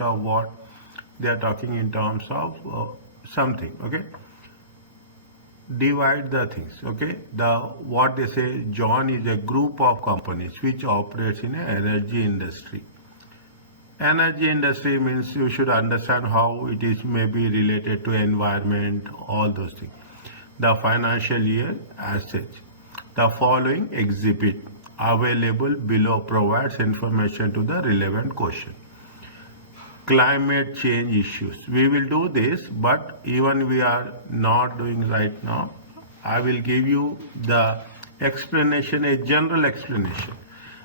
of what? They are talking in terms of something, okay? Divide the things, okay? What they say, Jaun is a group of companies which operates in an energy industry. Energy industry means you should understand how it is maybe related to environment, all those things. The financial year as such. The following exhibit available below provides information to the relevant question. Climate change issues. We will do this, but even we are not doing right now. I will give you the explanation, a general explanation,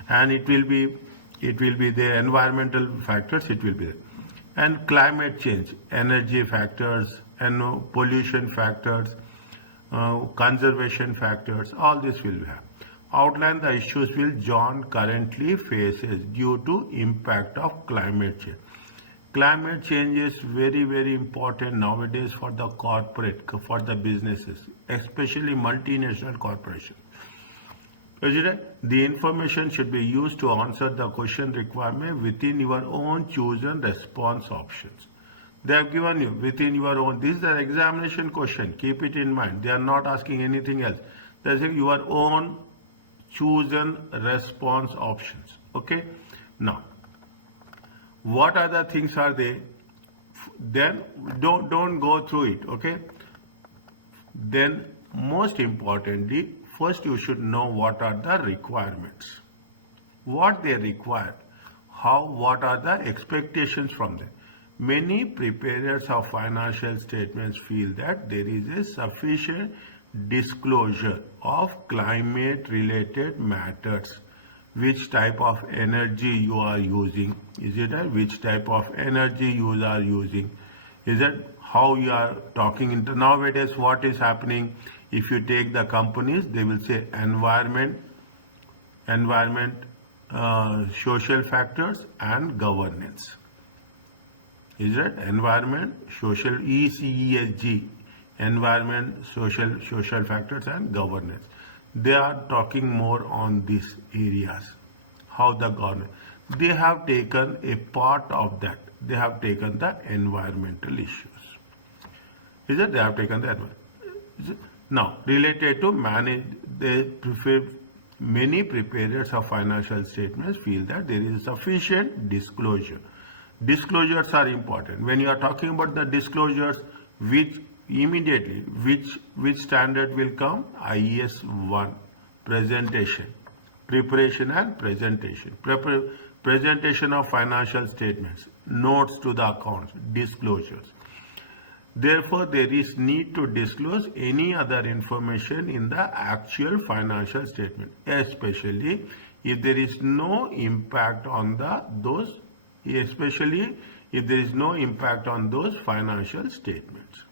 and it will be the environmental factors. It will be there. And climate change, energy factors, and pollution factors, conservation factors. All this will have. Outline the issues will Jaun currently faces due to impact of climate change. Climate change is very, very important nowadays for the corporate, for the businesses, especially multinational corporations. The information should be used to answer the question requirement within your own chosen response options. They have given you within your own. This is an examination question. Keep it in mind. They are not asking anything else. They are saying your own chosen response options. Okay. Now, what other things are they? Then don't go through it. Okay. Then most importantly, first you should know what are the requirements, what they require, what are the expectations from them. Many preparers of financial statements feel that there is a sufficient disclosure of climate related matters. Which type of energy you are using? Is it which type of energy you are using? Is it how you are talking nowadays? What is happening? If you take the companies, they will say environment, social factors and governance. Is it environment, social, ESG, environment, social factors and governance. They are talking more on these areas. How the government. They have taken a part of that. They have taken the environmental issues. Is it? They have taken the environment. Now, related to manage, they prefer, many preparers of financial statements feel that there is sufficient disclosure. Disclosures are important. When you are talking about the disclosures, which standard will come? IES 1, presentation, preparation and presentation. Presentation of financial statements, notes to the accounts, disclosures. Therefore, there is need to disclose any other information in the actual financial statement, especially if there is no impact on those financial statements.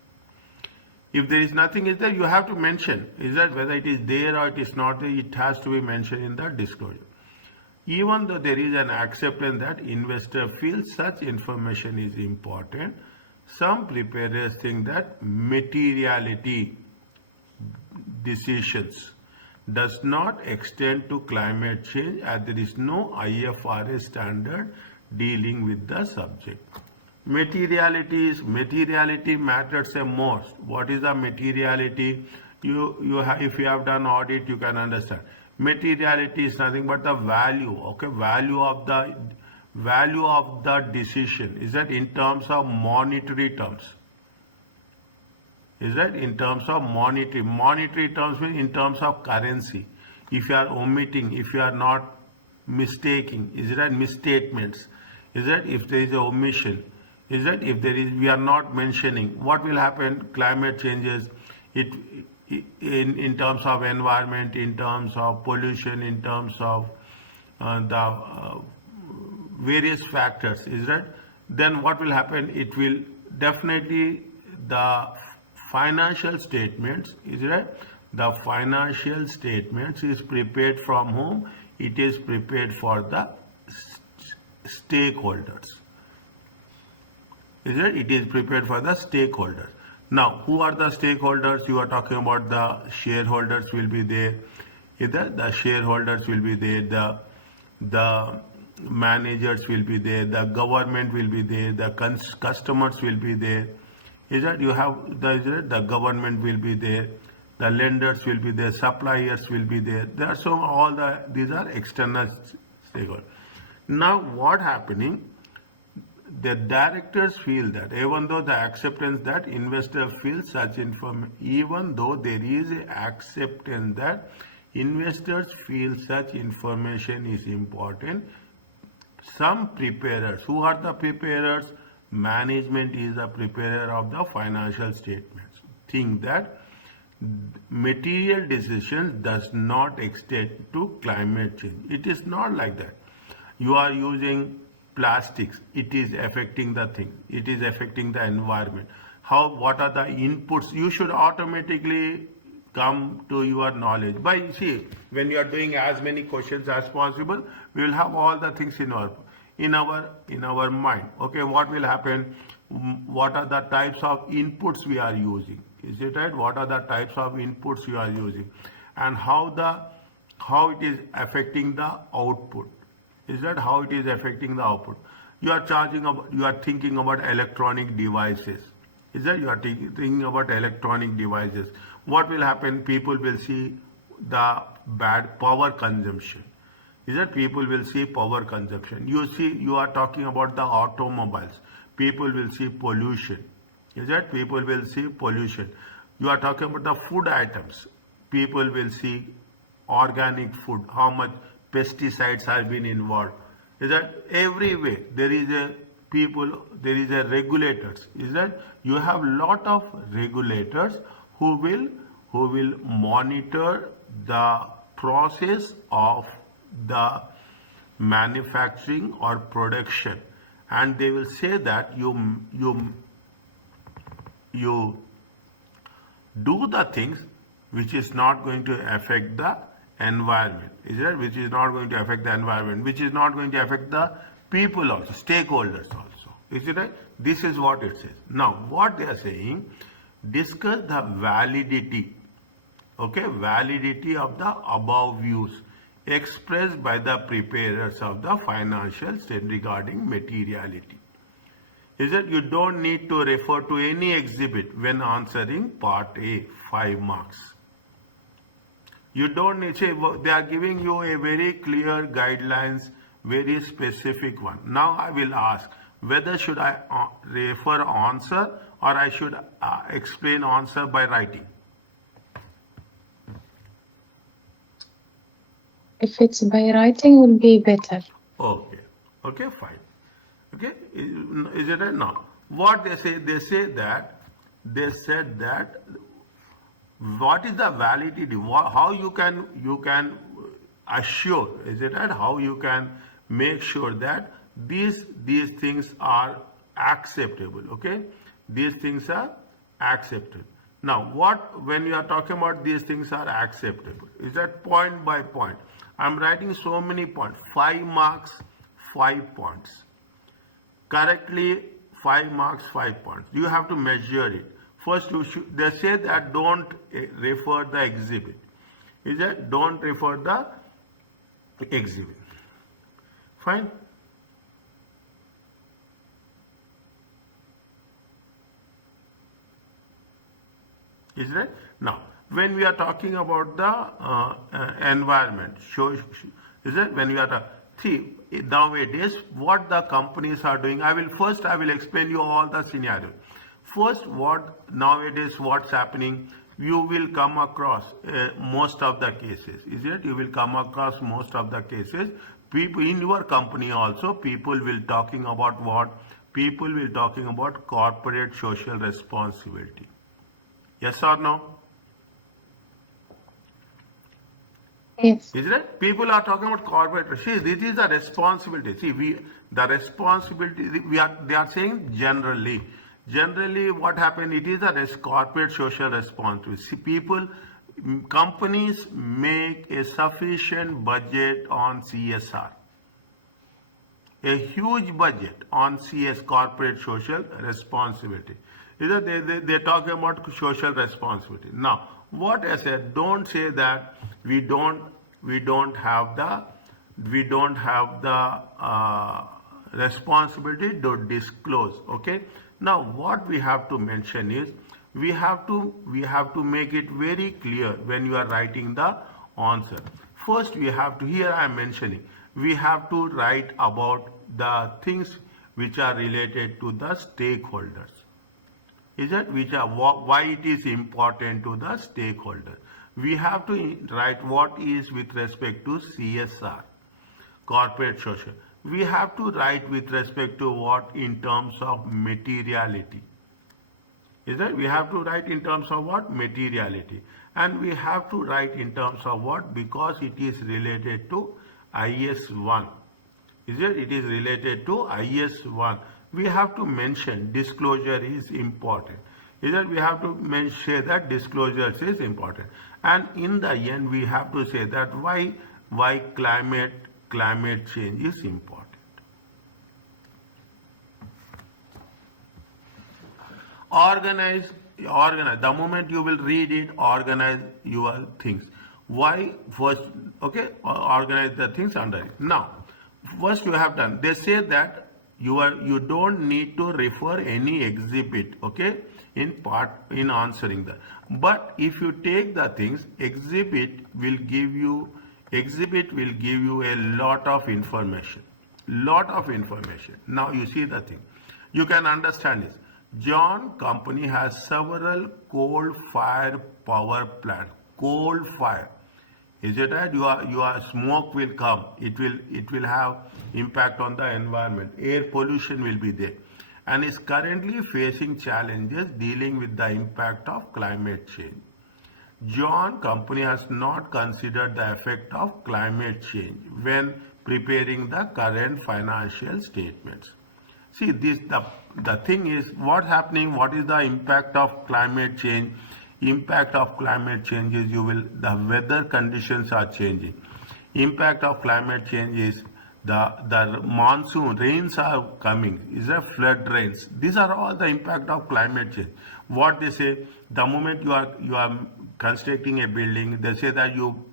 If there is nothing is there, you have to mention. Is that whether it is there or it is not there, it has to be mentioned in the disclosure. Even though there is an acceptance that investor feels such information is important, some preparers think that materiality decisions does not extend to climate change as there is no IFRS standard dealing with the subject. Materiality matters the most. What is the materiality? If you have done audit, you can understand. Materiality is nothing but the value. Okay, value of the decision. Is that in terms of monetary terms? Is that in terms of monetary terms means in terms of currency? If you are omitting, if you are not mistaking, is that misstatements? Is that if there is a omission? Is that if there is, we are not mentioning, what will happen? Climate changes, in terms of environment, in terms of pollution, in terms of the various factors, is that then what will happen? It will definitely, the financial statements, is that the financial statements is prepared from whom? It is prepared for the stakeholders. Is it? It is prepared for the stakeholders. Now, who are the stakeholders? You are talking about the shareholders will be there. Either the shareholders will be there, the managers will be there, the government will be there, the customers will be there. Is that you have the government will be there, the lenders will be there, suppliers will be there. There are so these are external stakeholders. Now what happening? The directors feel that even though the acceptance that investor feels such information, even though there is a acceptance that investors feel such information is important, some preparers, who are the preparers? Management is a preparer of the financial statements, think that material decisions does not extend to climate change. It is not like that. You are using plastics, it is affecting the thing, it is affecting the environment. What are the inputs? You should automatically come to your knowledge by, see, when you are doing as many questions as possible, we will have all the things in our mind. Okay, what will happen? What are the types of inputs we are using? Is it right? What are the types of inputs you are using, and how it is affecting the output? Is that how it is affecting the output? You are thinking about electronic devices. Is that you are thinking about electronic devices? What will happen? People will see the bad power consumption. Is that people will see power consumption? You are talking about the automobiles. People will see pollution. Is that people will see pollution? You are talking about the food items. People will see organic food, how much pesticides have been involved. Is that every way there is a regulators. Is that you have lot of regulators who will monitor the process of the manufacturing or production, and they will say that you do the things which is not going to affect the environment. Is that which is not going to affect the environment, which is not going to affect the people also, stakeholders also. Is it right? This is what it says. Now what they are saying, discuss the validity, okay, validity of the above views expressed by the preparers of the financial statement regarding materiality. Is that you don't need to refer to any exhibit when answering part A, 5 marks. You don't need, say, they are giving you a very clear guidelines, very specific one. Now I will ask, whether should I refer answer or I should explain answer by writing? If it's by writing, will be better. Okay, okay, fine. Okay, is it right? Now, what they say? They said that what is the validity? How you can assure? Is it right? How you can make sure that these things are acceptable? Okay, these things are acceptable. Now, when you are talking about these things are acceptable, is that point by point? I'm writing so many points. 5 marks, 5 points. Correctly, 5 marks, 5 points. You have to measure it. First, they say that don't refer the exhibit. Is that don't refer the exhibit? Fine. Is that now? When we are talking about the environment, is it when we are see nowadays what the companies are doing? I will explain you all the scenario. First, what's happening? You will come across most of the cases. Is it? You will come across most of the cases. People in your company also. People will talking about what? People will talking about corporate social responsibility. Yes or no? Yes. Is it? People are talking about corporate. See, this is a responsibility. See, they are saying generally. Generally, what happened? It is a corporate social responsibility. See, companies make a sufficient budget on CSR. A huge budget on corporate social responsibility. They're talking about social responsibility. Now, what I said, don't say that we don't have the we don't have the responsibility to disclose. Okay. Now what we have to mention is we have to make it very clear when you are writing the answer. First we have to, here I am mentioning, we have to write about the things which are related to the stakeholders. Is it which are why it is important to the stakeholders. We have to write what is with respect to CSR, corporate social. We have to write with respect to what in terms of materiality. Is that we have to write in terms of what? Materiality. And we have to write in terms of what? Because it is related to IS1. Is it? It is related to IS1. We have to mention disclosure is important. Is that we have to say that disclosure is important. And in the end, we have to say that why climate change is important. Organize. The moment you will read it, organize your things. Why? First, okay, organize the things under it. Now, first you have done. They say that you don't need to refer any exhibit, okay, in answering that. But if you take the things, exhibit will give you a lot of information. Now you see the thing. You can understand this. Jaun company has several coal-fired power plants. Coal-fire. Is it right? Your smoke will come. It will have impact on the environment. Air pollution will be there, and is currently facing challenges dealing with the impact of climate change. Jaun company has not considered the effect of climate change when preparing the current financial statements. See, the thing is what's happening. What is the impact of climate change? Impact of climate change is the weather conditions are changing. Impact of climate change is the monsoon rains are coming. Is there flood rains? These are all the impact of climate change. What they say, the moment you are constructing a building, they say that you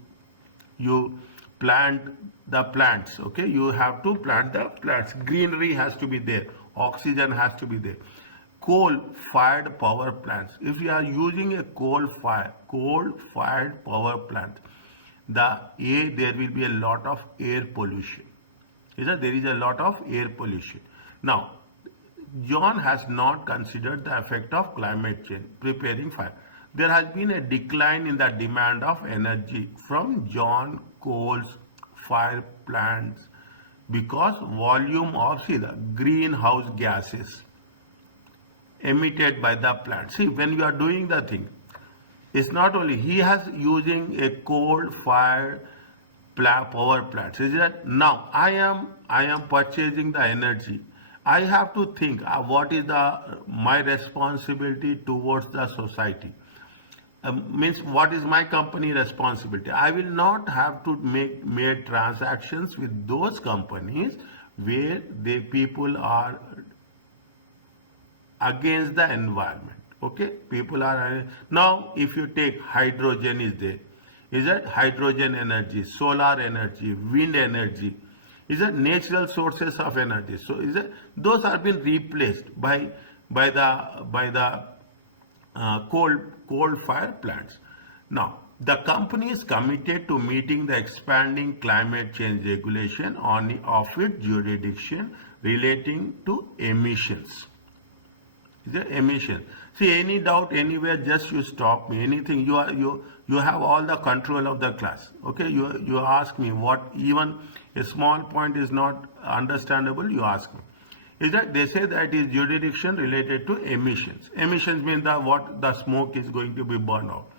plant the plants. Okay, you have to plant the plants. Greenery has to be there. Oxygen has to be there. Coal-fired power plants. If you are using a coal-fired power plant, there will be a lot of air pollution. There is a lot of air pollution. Now, Jaun has not considered the effect of climate change preparing fire. There has been a decline in the demand of energy from Jaun coal-fired plants because volume of the greenhouse gases emitted by the plant. See, when you are doing the thing, it's not only he has using a coal-fired power plants. Is that now I am purchasing the energy. I have to think what is my responsibility towards the society. Means what is my company responsibility? I will not have to make transactions with those companies where the people are against the environment. Okay, people are now. If you take hydrogen, is there? Is that hydrogen energy, solar energy, wind energy? Is that natural sources of energy? So is that those are being replaced by the coal-fired plants. Now, the company is committed to meeting the expanding climate change regulation of its jurisdiction relating to emissions. Is there emission? See, any doubt anywhere, just you stop me. Anything you have all the control of the class. Okay, you ask me what even a small point is not understandable. You ask me. Is that they say that is jurisdiction related to emissions. Emissions means what the smoke is going to be burned out.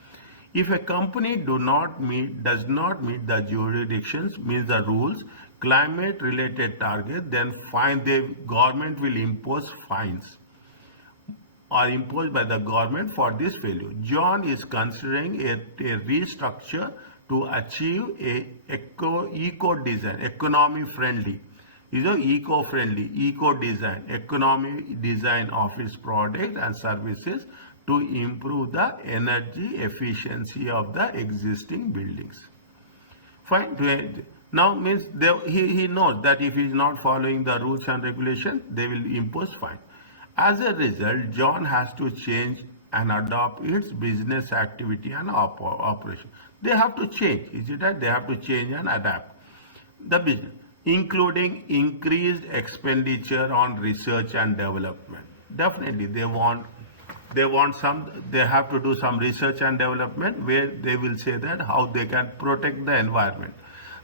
If a company does not meet the jurisdictions, means the rules, climate related target, then the government will impose fines are imposed by the government for this failure. Jaun is considering a restructure to achieve a eco-design, economy-friendly. Eco-design, economy design of its products and services to improve the energy efficiency of the existing buildings. Fine. Now means he knows that if he is not following the rules and regulations, they will impose fine. As a result, John has to change and adopt its business activity and operation. They have to change. Is it that they have to change and adapt the business, including increased expenditure on research and development. Definitely, they have to do some research and development where they will say that how they can protect the environment.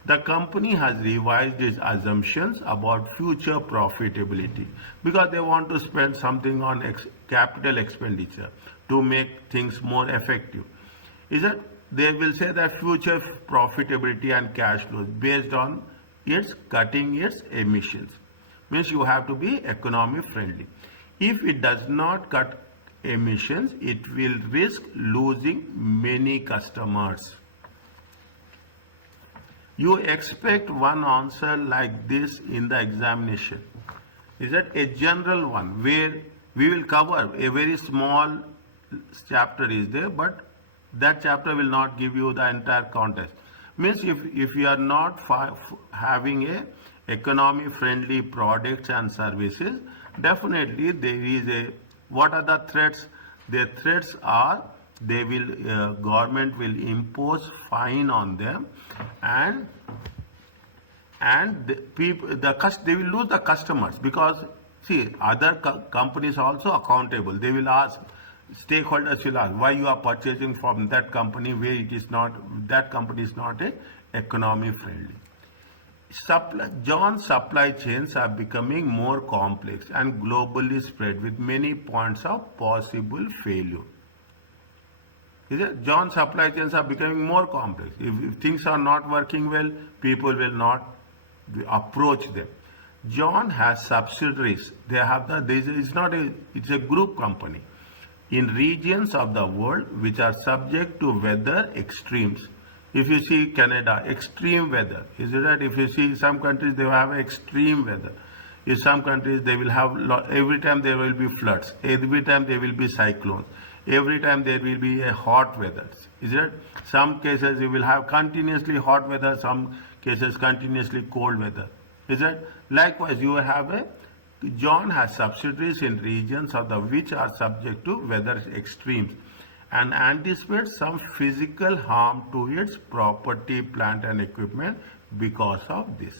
The company has revised its assumptions about future profitability because they want to spend something on capital expenditure to make things more effective. Is that they will say that future profitability and cash flows based on its cutting its emissions. Means you have to be economy friendly. If it does not cut emissions, it will risk losing many customers. You expect one answer like this in the examination. Is that a general one where we will cover a very small chapter is there, but that chapter will not give you the entire context. Means if you are not having a economy friendly products and services, definitely there is a, what are the threats? The threats are they will government will impose fine on them, and the people they will lose the customers because see other companies are also accountable. They will ask, stakeholders will ask why you are purchasing from that company where it is not, that company is not a economy friendly. John's supply chains are becoming more complex and globally spread with many points of possible failure. John's supply chains are becoming more complex. If things are not working well, people will not approach them. John has subsidiaries. They have it's a group company in regions of the world which are subject to weather extremes. If you see Canada, extreme weather. Is it that if you see some countries, they have extreme weather. In some countries, they will have, every time there will be floods. Every time there will be cyclones. Every time there will be a hot weather. Is it? Some cases you will have continuously hot weather, some cases continuously cold weather. Is it? Likewise, you have John has subsidiaries in regions of the which are subject to weather extremes and anticipates some physical harm to its property, plant and equipment because of this.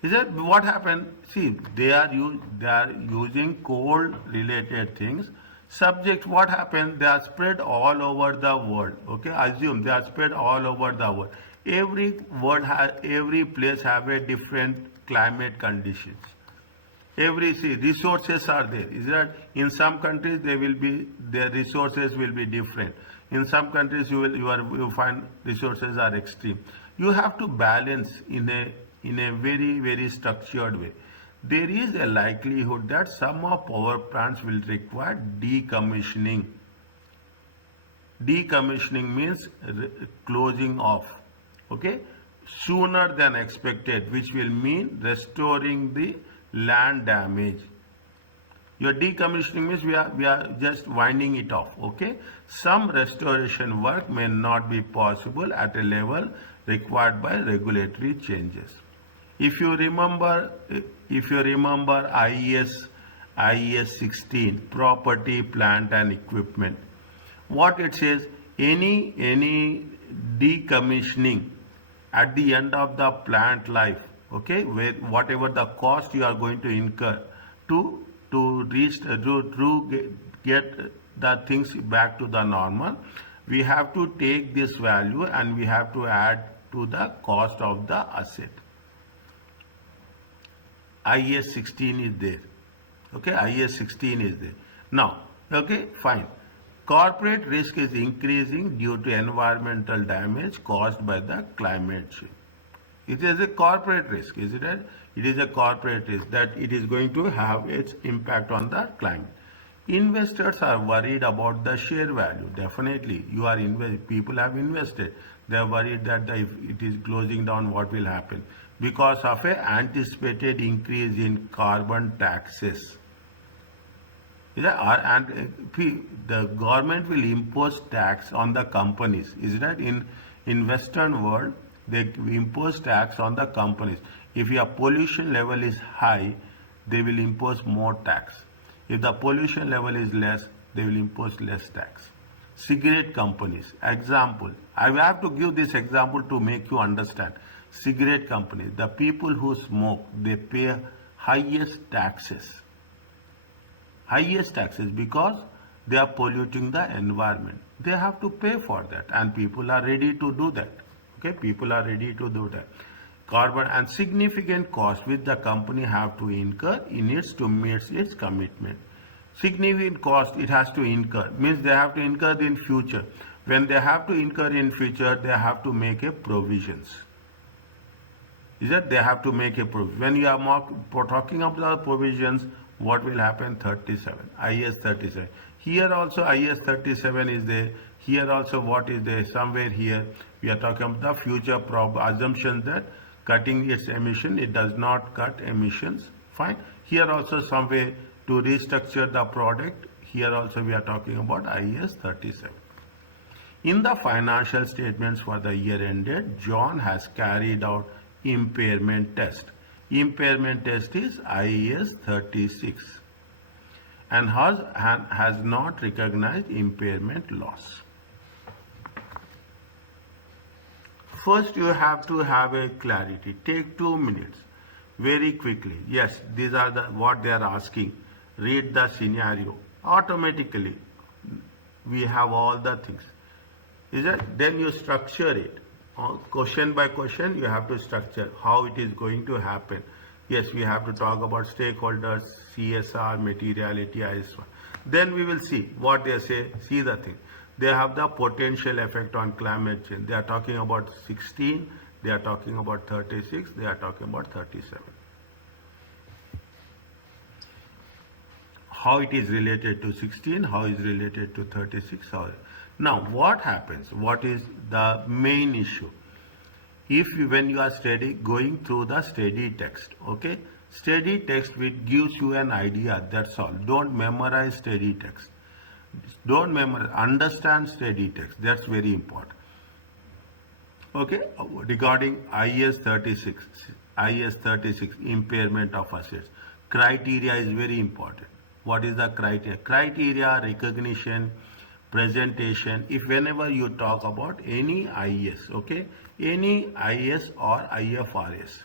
Is that what happened? See, they are using coal related things. Subject, what happened? They are spread all over the world. Okay, assume they are spread all over the world. Every place have a different climate conditions. Resources are there. Is that in some countries their resources will be different. In some countries you find resources are extreme. You have to balance in a very, very structured way. There is a likelihood that some of power plants will require decommissioning. Decommissioning means closing off. Okay, sooner than expected, which will mean restoring the land damage. Your decommissioning means we are just winding it off. Okay, some restoration work may not be possible at a level required by regulatory changes. If you remember IES 16, property, plant and equipment, what it says, any decommissioning at the end of the plant life, okay, where whatever the cost you are going to incur to get the things back to the normal, we have to take this value and we have to add to the cost of the asset. IES 16 is there. Okay, IES 16 is there. Now, okay, fine. Corporate risk is increasing due to environmental damage caused by the climate change. It is a corporate risk, is it? It is a corporate risk that it is going to have its impact on the climate. Investors are worried about the share value. Definitely, people have invested. They are worried that if it is closing down, what will happen? Because of an anticipated increase in carbon taxes. And the government will impose tax on the companies. Is that in In Western world, they impose tax on the companies. If your pollution level is high, they will impose more tax. If the pollution level is less, they will impose less tax. Cigarette companies, example. I have to give this example to make you understand. Cigarette companies, the people who smoke, they pay highest taxes. Highest taxes because they are polluting the environment. They have to pay for that, and people are ready to do that. Okay, people are ready to do that. Carbon and significant cost which the company have to incur in its to meet its commitment. Significant cost it has to incur means they have to incur in future. When they have to incur in future, they have to make a provisions. Is that they have to make a provision. When you are talking about the provisions, what will happen? 37, IS 37. Here also IS 37 is there. Here also what is there? Somewhere here we are talking about the future assumption that cutting its emission, it does not cut emissions. Fine. Here also somewhere to restructure the product. Here also we are talking about IS 37. In the financial statements for the year ended, Jaun has carried out impairment test. Impairment test is IAS 36 and has not recognized impairment loss. First you have to have a clarity. Take 2 minutes very quickly. Yes, these are what they are asking. Read the scenario. Automatically we have all the things. Is it? Then you structure it. Question by question you have to structure how it is going to happen. Yes, we have to talk about stakeholders, CSR, materiality, IS1. Then we will see what they say. See the thing. They have the potential effect on climate change. They are talking about 16, they are talking about 36, they are talking about 37. How it is related to 16, how is related to 36. Now what happens? What is the main issue? When you are going through the study text, okay? Study text which gives you an idea, that's all. Don't memorize study text. Don't memorize, understand study text. That's very important. Okay, regarding IS 36, impairment of assets. Criteria is very important. What is the criteria? Criteria, recognition, presentation. If whenever you talk about any IS, okay, any IS or IFRS,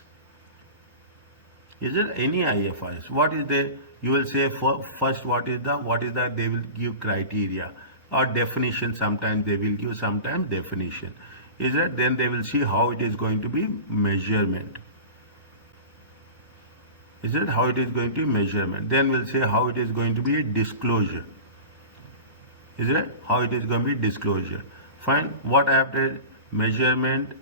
is it any IFRS? What is the? You will say first what is the? They will give criteria or definition. Sometimes they will give, sometimes definition. Is it? Then they will see how it is going to be measurement. Is it how it is going to be measurement? Then we'll say how it is going to be a disclosure. Is it how it is going to be disclosure? Fine. What I have to measurement,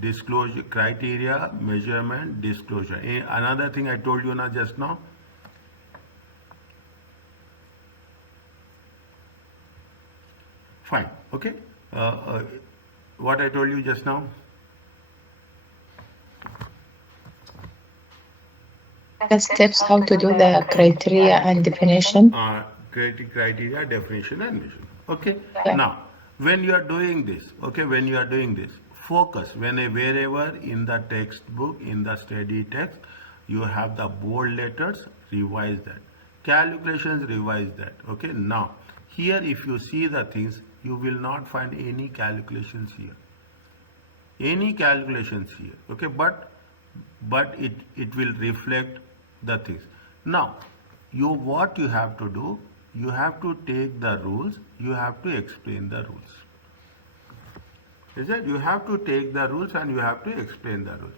disclosure, criteria, measurement, disclosure. Another thing I told you now just now. Fine. Okay. What I told you just now. The steps how to do the criteria and definition. Criteria, definition and measurement. Okay. Yeah. Now, when you are doing this, okay, focus. Wherever in the textbook, in the study text, you have the bold letters, revise that. Calculations, revise that. Okay. Now, here if you see the things, you will not find any calculations here. Any calculations here. Okay. But it will reflect the things. Now, what you have to do, you have to take the rules, you have to explain the rules. Is it? You have to take the rules and you have to explain the rules.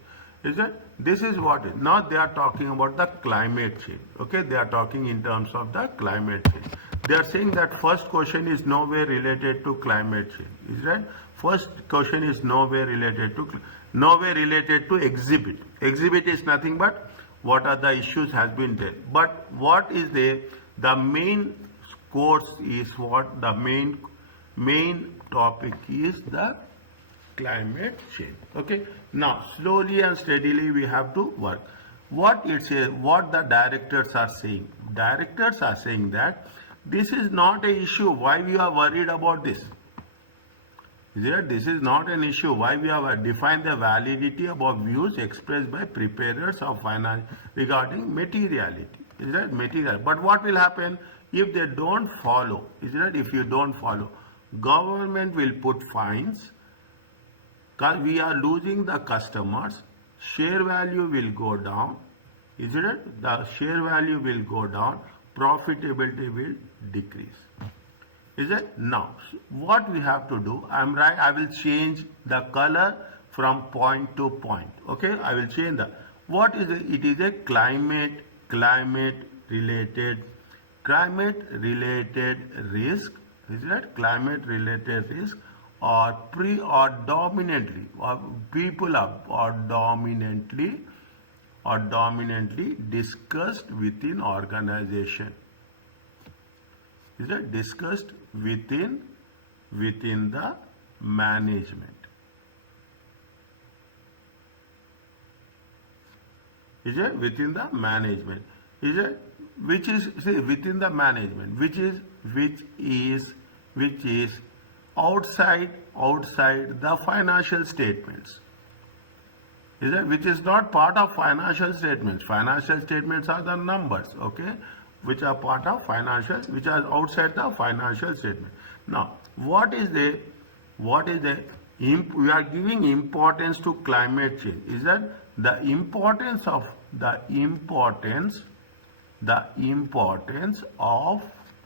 Is it? This is what it. Now they are talking about the climate change. Okay, they are talking in terms of the climate change. They are saying that first question is nowhere related to climate change. Is that? First question is nowhere related to exhibit. Exhibit is nothing but what are the issues has been there. But what is there? The main course is what? The main topic is the climate change. Okay. Now slowly and steadily we have to work. What it says, what the directors are saying. Directors are saying that this is not an issue. Why we are worried about this? Is it? This is not an issue. Why we have defined the validity about views expressed by preparers of finance regarding materiality. Is that material? But what will happen if they don't follow? Is that if you don't follow, government will put fines. We are losing the customers. Share value will go down. Is it? The share value will go down. Profitability will decrease. Is it? Now, what we have to do, I'm right, I will change the color from point to point. Okay, I will change the, what is it? It is a climate related risk. Is it? Climate related risk or dominantly, or people are dominantly discussed within organization. Is it? Discussed within the management. Is it? Within the management. Is it? Which is, see, within the management, which is outside the financial statements. Is it? Which is not part of financial statements. Financial statements are the numbers, okay, which are part of financial, which are outside the financial statement. Now, we are giving importance to climate change. Is that the importance of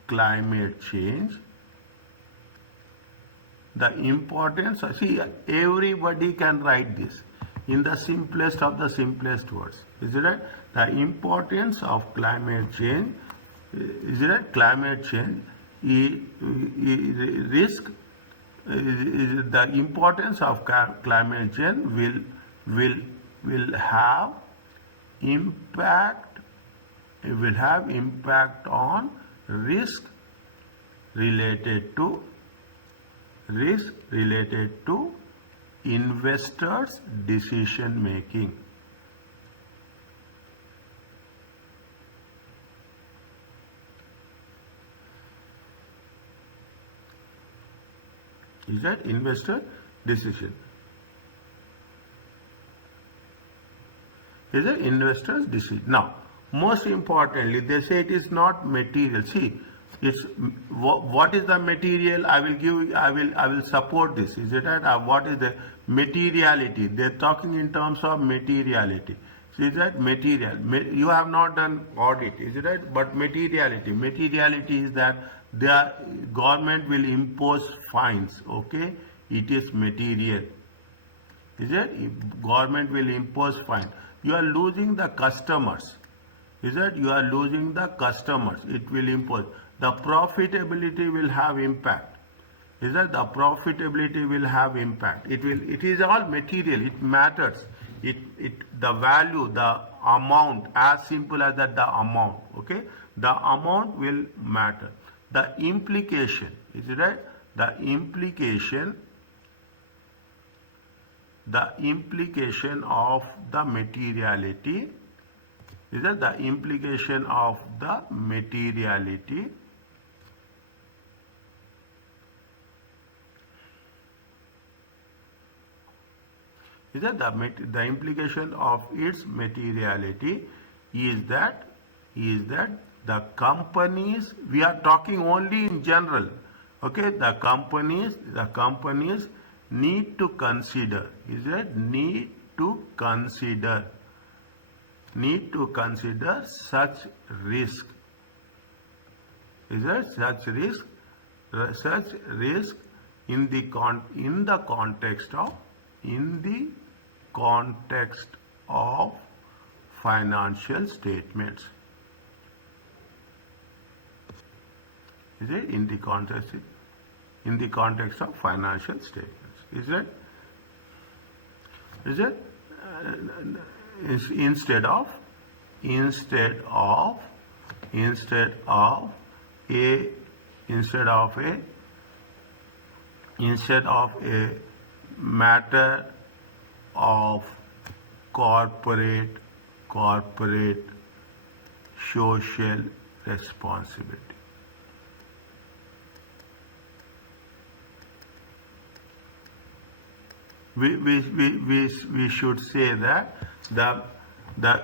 climate change? The importance, see, everybody can write this in the simplest of the simplest words. Is it right? The importance of climate change, is it right? Climate change risk, the importance of climate change will have impact. It will have impact on risk related to investors' decision making. Is that investor decision? Is it investor's decision? Now, most importantly, they say it is not material. See, it's what is the material? I will support this. Is it right? What is the materiality? They're talking in terms of materiality. So is that material? You have not done audit, is it right? But materiality is that the government will impose fines. Okay, it is material. Is it? Government will impose fine. You are losing the customers. Is that? You are losing the customers. It will impose. The profitability will have impact. Is that? The profitability will have impact. It is all material. It matters. The value, the amount, as simple as that, the amount. Okay, the amount will matter. The implication, is it right? The implication of the materiality, is that the implication of the materiality is that the implication of its materiality is that the companies, we are talking only in general, okay, the companies need to consider, is it? Need to consider such risk. Is that such risk in the context of financial statements? Is it? In the context of financial statements? Is it? Instead of a matter of corporate social responsibility. we should say that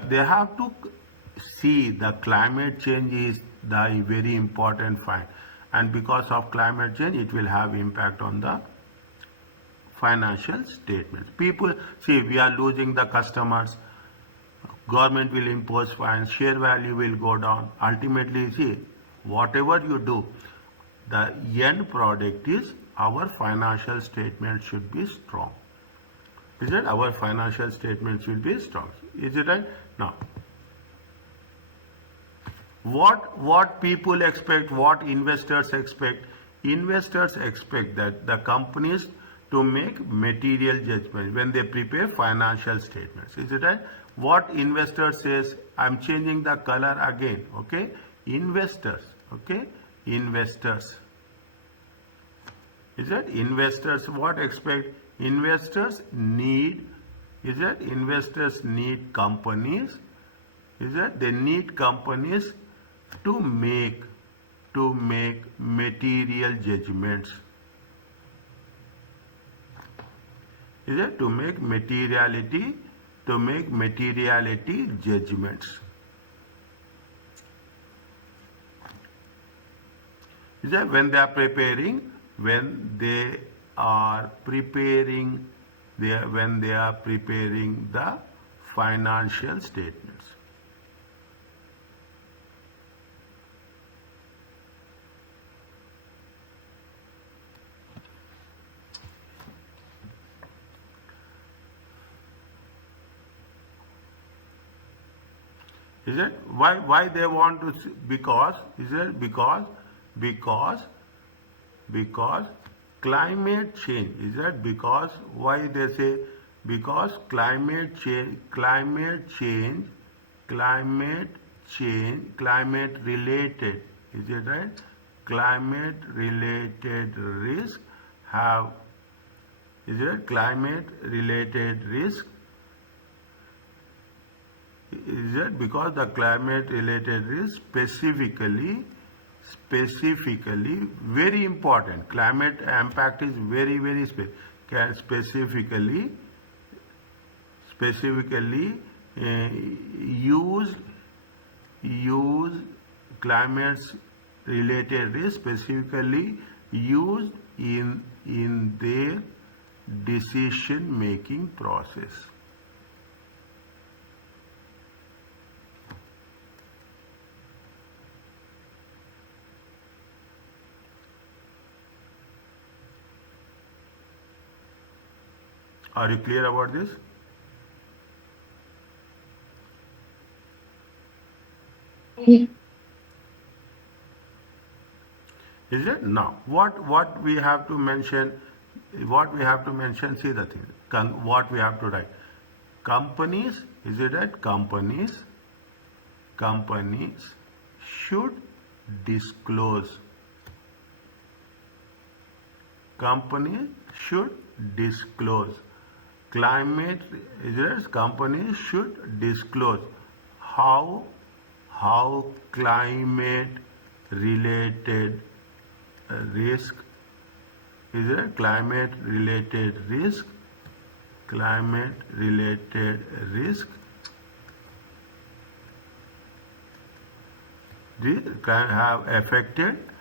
they have to see the climate change is the very important fact, and because of climate change it will have impact on the financial statements. People see we are losing the customers, government will impose fines, share value will go down. Ultimately, see, whatever you do, the end product is our financial statement should be strong. Is it? Our financial statement should be strong. Is it right? Now, what people expect, what investors expect? Investors expect that the companies to make material judgment when they prepare financial statements. Is it right? What investor says, I'm changing the color again, okay? Investors, okay? Investors. Is it? Investors what expect? Investors need, is it? Investors need companies, is it? They need companies to make material judgments. Is it? To make materiality judgments. Is that when they are preparing the financial statements. Is it? Why they want to? Because is it? Because climate change. Is that because? Why they say? Because climate related. Is it right? Climate related risk have. Is it? Climate related risk. Is it because the climate related risk specifically very important. Climate impact is very specifically use climate related risk specifically used in their decision making process. Are you clear about this? Yeah. Is it? Now, what we have to mention? What we have to mention? See the thing. What we have to write? Companies. Is it right? Companies should disclose. Companies should disclose. Climate, is it? Companies should disclose how climate related risk, is it? Climate related risk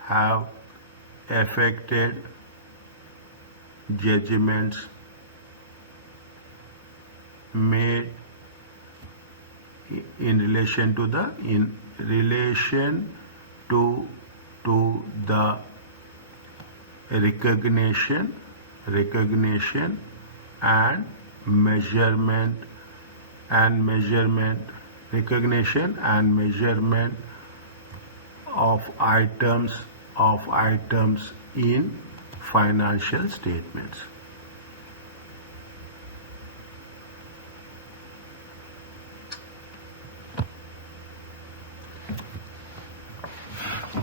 have affected judgments made in relation to the recognition and measurement of items in financial statements.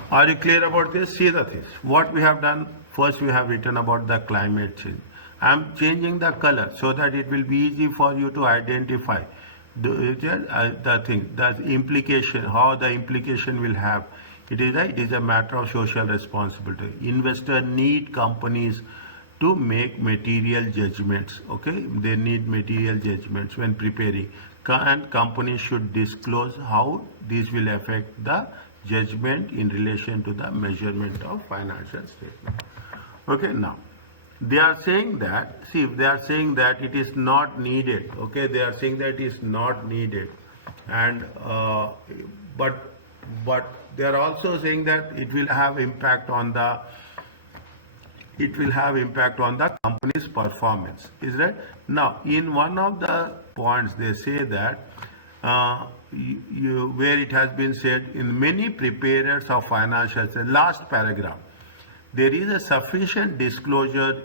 Are you clear about this? See the things. What we have done, first we have written about the climate change. I am changing the color so that it will be easy for you to identify the thing, the implication, how the implication will have. It is a matter of social responsibility. Investor need companies to make material judgments. Okay, they need material judgments when preparing, and companies should disclose how this will affect the judgment in relation to the measurement of financial statement. Okay, now they are saying that, see, they are saying that it is not needed. Okay, they are saying that it is not needed, and but they are also saying that it will have impact on the company's performance. Is that now in one of the points they say that where it has been said in many preparers of financial, last paragraph, there is a sufficient disclosure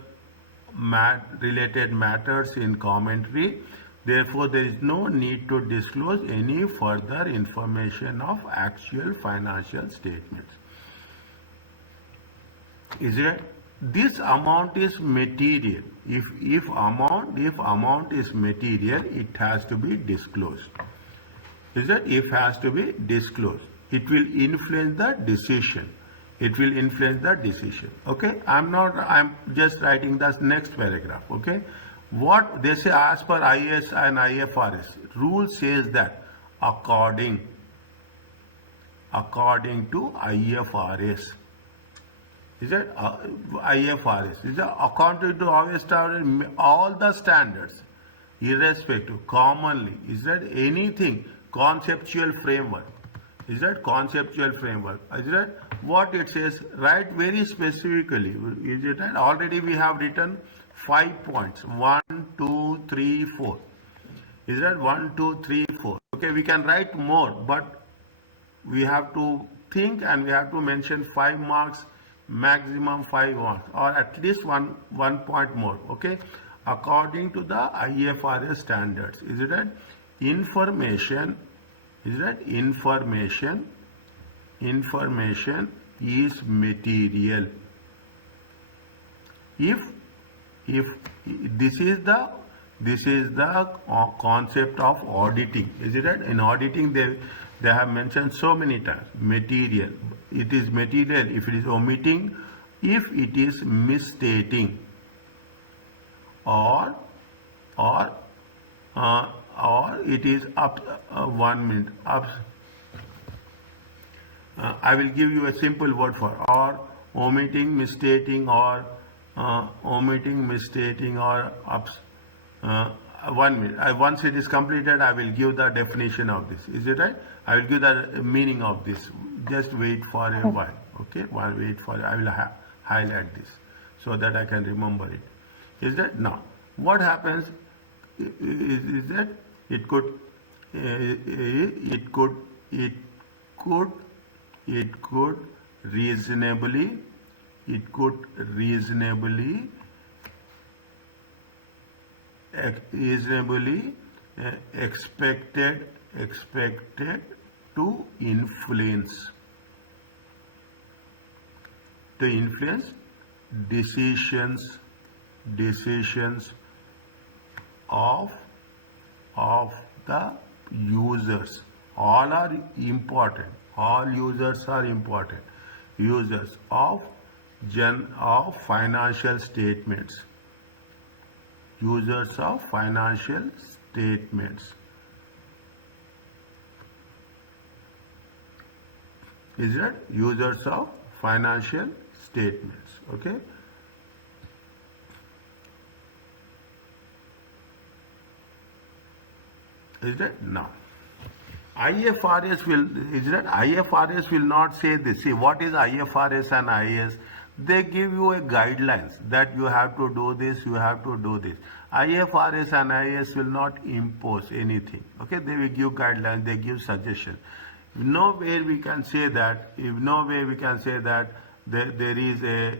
related matters in commentary. Therefore, there is no need to disclose any further information of actual financial statements. Is it? This amount is material. If amount is material, it has to be disclosed. Is that? It has to be disclosed. It will influence the decision. It will influence the decision. Okay, I'm just writing the next paragraph. Okay, what they say, as per IS and IFRS rule says that according to IFRS, is that IFRS is that according to all the standards, irrespective, commonly, is that anything conceptual framework, is that conceptual framework, is that what it says, right? Very specifically, is it right? Already we have written 5 points, 1, 2, 3, 4, is that 1, 2, 3, 4. Okay, we can write more, but we have to think and we have to mention 5 marks, maximum 5 marks, or at least one point more. Okay, according to the IFRS standards, is it right? Information, is that information is material. If this is the concept of auditing, is it right? In auditing, they have mentioned so many times material. It is material if it is omitting, if it is misstating, or it is up 1 minute up. I will give you a simple word for, or omitting, misstating, or omitting, misstating, or ups. 1 minute. Once it is completed, I will give the definition of this. Is it right? I will give the meaning of this. Just wait for a while. Okay, wait for it. I will highlight this so that I can remember it. Is that now? What happens is that it could reasonably expected to influence decisions of the users. All are important. All users are important. Users of financial statements. Users of financial statements. Is it? Users of financial statements. Okay. Is that now? IFRS will not say this. See, what is IFRS and IAS? They give you a guidelines that you have to do this, you have to do this. IFRS and IAS will not impose anything. Okay, they will give guidelines, they give suggestions. Nowhere we can say that. There is a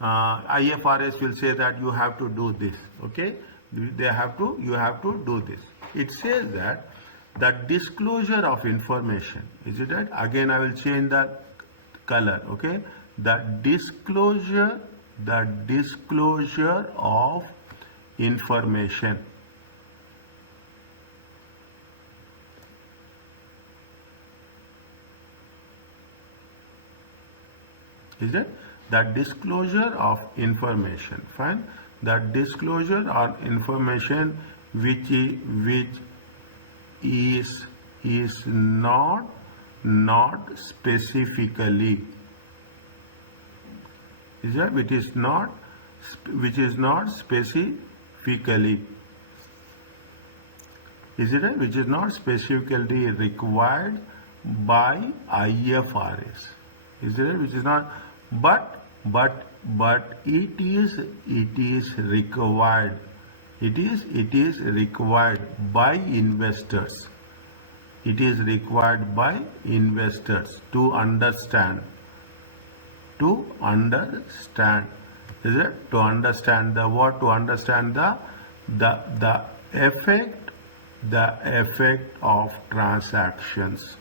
IFRS will say that you have to do this. Okay, you have to do this. It says that the disclosure of information, is it right? Again, I will change the color. Okay, the disclosure of information Is it the disclosure of information? Fine. The disclosure or information which is not specifically, is that which is not specifically, is it which is not specifically required by IFRS, is it which is not, but it is required, it is required by investors, it is required by investors to understand, is it, to understand the what, to understand the effect of transactions,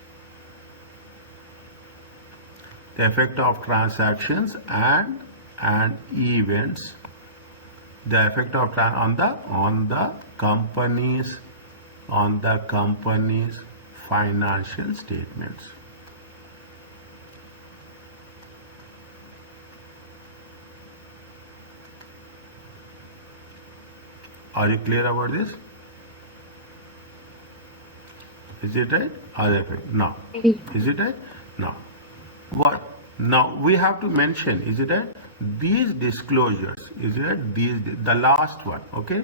the effect of transactions and events, the effect of on the company's financial statements. Are you clear about this? Is it right? Other effect. Now, is it right? Now, what? Now we have to mention, is it right? These disclosures, is it right? The last one, okay?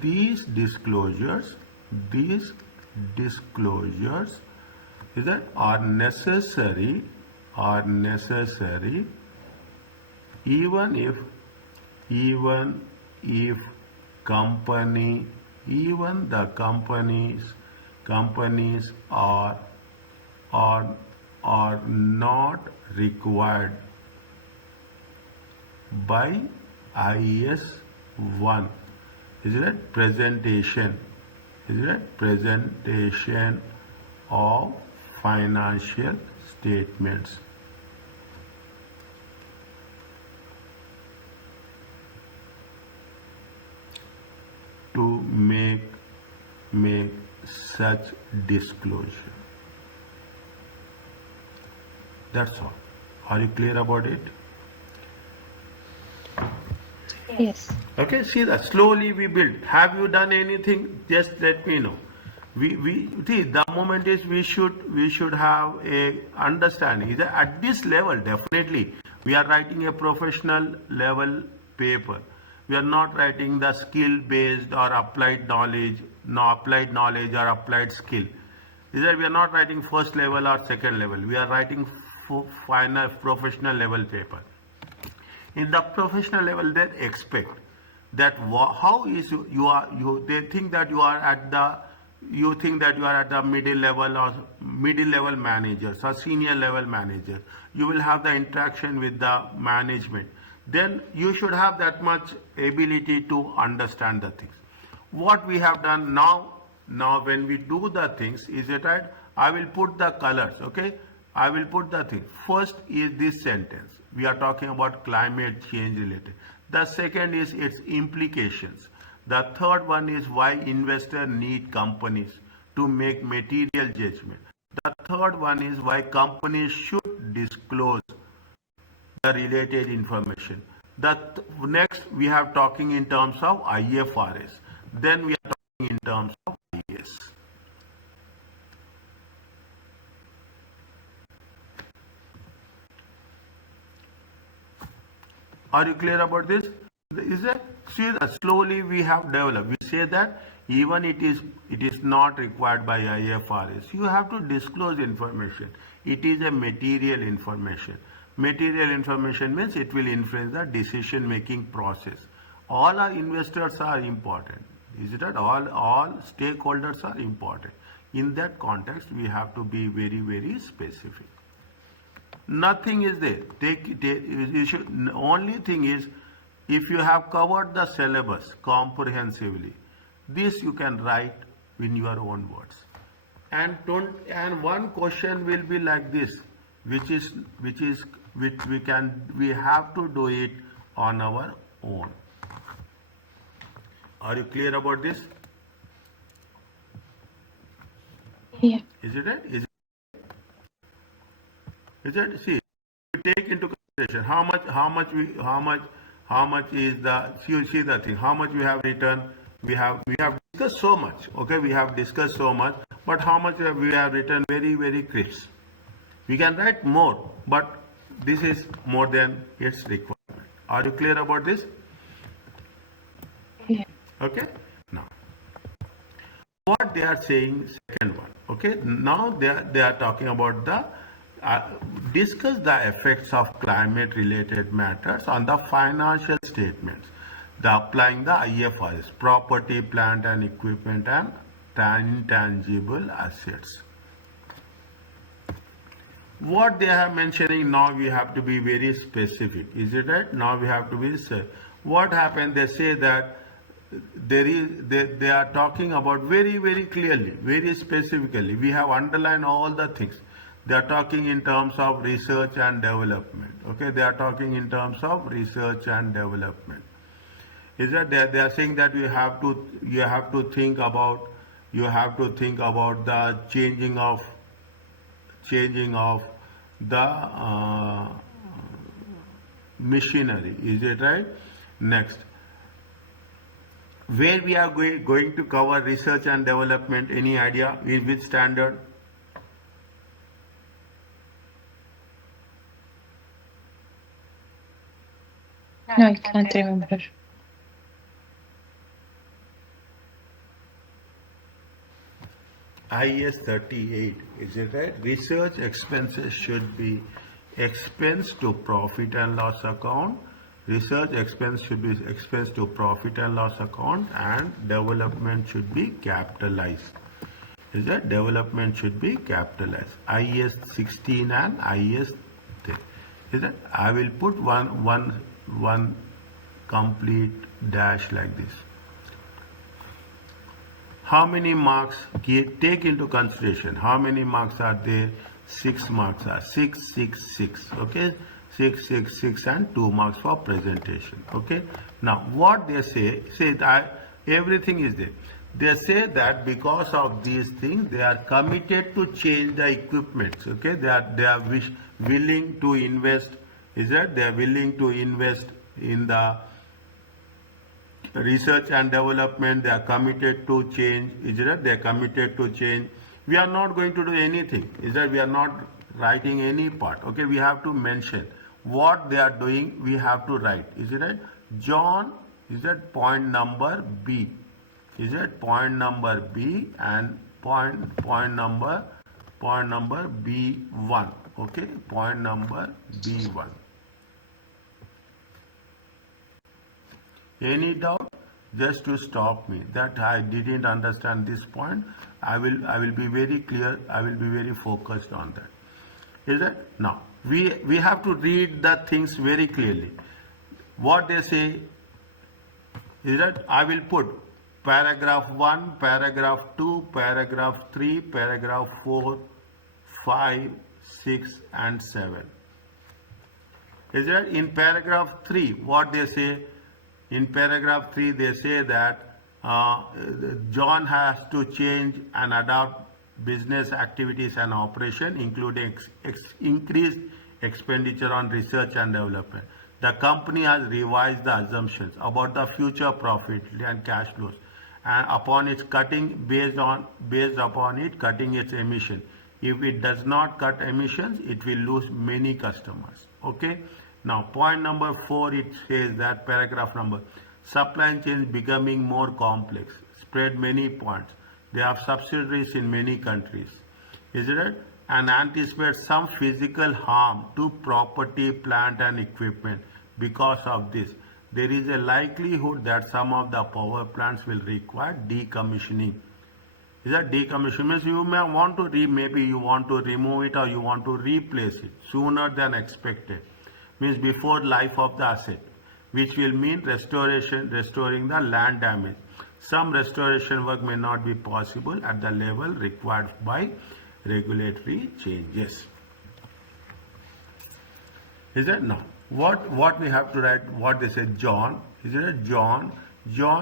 These disclosures, is that are necessary, even if the companies are not required by IAS 1. Is it presentation? Is it presentation of financial statements? To make such disclosure. That's all. Are you clear about it? Yes. Okay, see that slowly we build. Have you done anything? Just let me know. We see, the moment is we should have a understanding. Is that at this level, definitely we are writing a professional level paper. We are not writing the skill based or applied knowledge, or applied skill. Is that we are not writing first level or second level. We are writing final professional level paper. In the professional level, they expect that how is they think that you are at the middle level or middle level managers or senior level managers. You will have the interaction with the management. Then you should have that much ability to understand the things. What we have done now when we do the things, is it right? I will put the colors, okay? I will put the thing. First is this sentence. We are talking about climate change related. The second is its implications. The third one is why investors need companies to make material judgment. The third one is why companies should disclose the related information. Next we have talking in terms of IFRS. Then we are talking in terms of IAS. Are you clear about this? Is that, see, slowly we have developed. We say that even it is not required by IFRS. You have to disclose information. It is a material information. Material information means it will influence the decision making process. All our investors are important. Is it that all stakeholders are important? In that context, we have to be very, very specific. Nothing is there. Only thing is, if you have covered the syllabus comprehensively, this you can write in your own words. And one question will be like this, which we have to do it on our own. Are you clear about this? Yeah. Is it right? Is it? See, you take into how much is the, you see the thing, how much we have written, we have discussed so much, okay, we have discussed so much, but how much we have written, very crisp. We can write more, but this is more than its requirement. Are you clear about this? Yeah. Okay. Now, what they are saying, second one. Okay. Now they are talking about the discuss the effects of climate related matters on the financial statements. The applying the IFRS, property, plant and equipment and intangible assets. What they are mentioning now, we have to be very specific. Is it right? Now we have to be what happened? They say that they are talking about very clearly, very specifically. We have underlined all the things. They are talking in terms of research and development. Okay, they are talking in terms of research and development. Is that they are saying that you have to think about the changing of the machinery. Is it right? Next, where we are going to cover research and development, any idea with which standard? No, I can't remember. IS 38, is it right? Research expenses should be expense to profit and loss account. Research expense should be expense to profit and loss account, and development should be capitalized. Is that development should be capitalized? IS 16 and IS 10. Is that I will put one complete dash like this. How many marks take into consideration? How many marks are there? 6 marks are 6. Okay, 6 and 2 marks for presentation. Okay. Now what they say that everything is there. They say that because of these things, they are committed to change the equipment. Okay, they are willing to invest. Is that they are willing to invest in the research and development. They are committed to change. Is that they are committed to change. We are not going to do anything. Is that we are not writing any part. Okay, we have to mention what they are doing. We have to write. Is it right? Jaun, is that point number B? Is it point number B and point number B1? Okay, point number B1. Any doubt? Just to stop me that I didn't understand this point, I will be very clear. I will be very focused on that. Is that now we have to read the things very clearly. What they say is that I will put paragraph 1, paragraph 2, paragraph 3, paragraph 4, 5, 6 and 7. Is that in paragraph 3 what they say? In paragraph 3 they say that Jaun has to change and adopt business activities and operation, including increased expenditure on research and development. The company has revised the assumptions about the future profit and cash flows, and upon its cutting based upon it cutting its emission. If it does not cut emissions, it will lose many customers. Okay. Now point number 4, it says that paragraph number, supply chain becoming more complex, spread many points. They have subsidiaries in many countries. Is it right? And anticipate some physical harm to property, plant and equipment. Because of this, there is a likelihood that some of the power plants will require decommissioning. Is that decommission means you may want to maybe you want to remove it or you want to replace it sooner than expected. Means before life of the asset, which will mean restoring the land damage. Some restoration work may not be possible at the level required by regulatory changes. Is that now? What we have to write? What they said, Jaun. Is it Jaun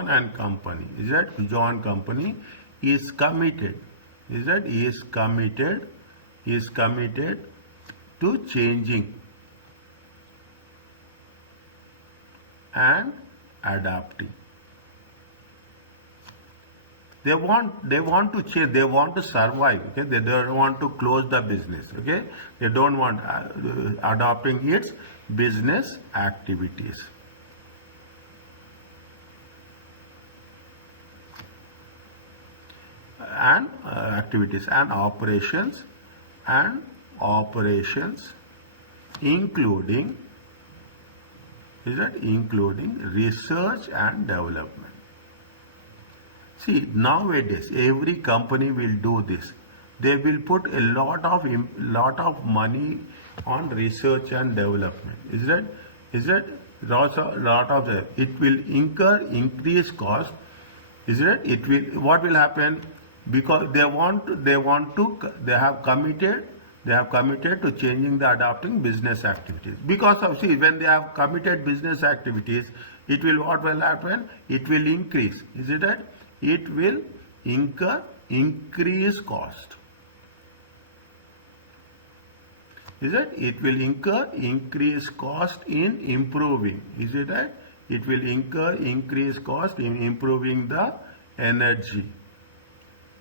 and company? Is that Jaun company is committed? Is that he is committed? He is committed to changing. and adapting. They want to change, they want to survive, okay? They don't want to close the business, okay? They don't want adopting its business activities. And activities and operations including research and development. See, nowadays every company will do this. They will put a lot of money on research and development. Is that lot of it will incur increased cost. Is it? It will. What will happen? Because they have committed to changing the adopting business activities. Because of, see, when they have committed business activities, it will, what will happen? It will increase. Is it that? It will incur increased cost. Is it? It will incur increased cost in improving. Is it that? It will incur increased cost in improving the energy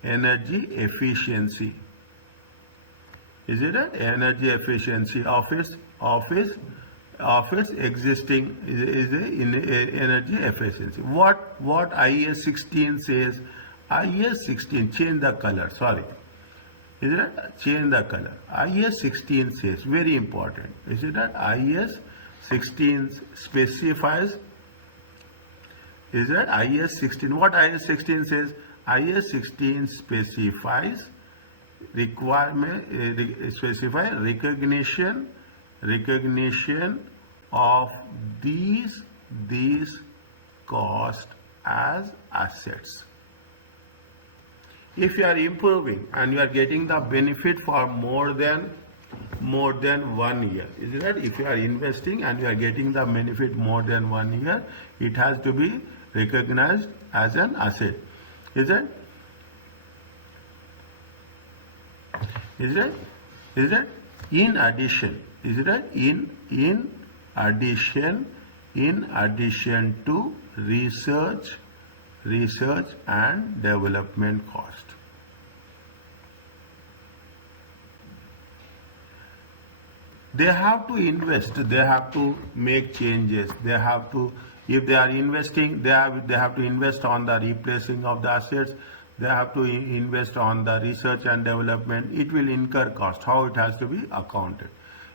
efficiency. Is it that? Energy efficiency of its existing is in energy efficiency. What IS 16 says? IS 16, change the color, sorry. Is it that? Change the color. IS 16 says, very important. Is it that? IS 16 specifies. Is that IS 16? What IS 16 says? IS 16 specifies recognition of these costs as assets. If you are improving and you are getting the benefit for more than 1 year, is it right? If you are investing and you are getting the benefit more than 1 year, it has to be recognized as an asset. Is it? Is it? In addition, is it? In addition to research and development cost. They have to invest, they have to make changes, they have to, if they are investing, they have to invest on the replacing of the assets, they have to invest on the research and development. It will incur cost. How it has to be accounted.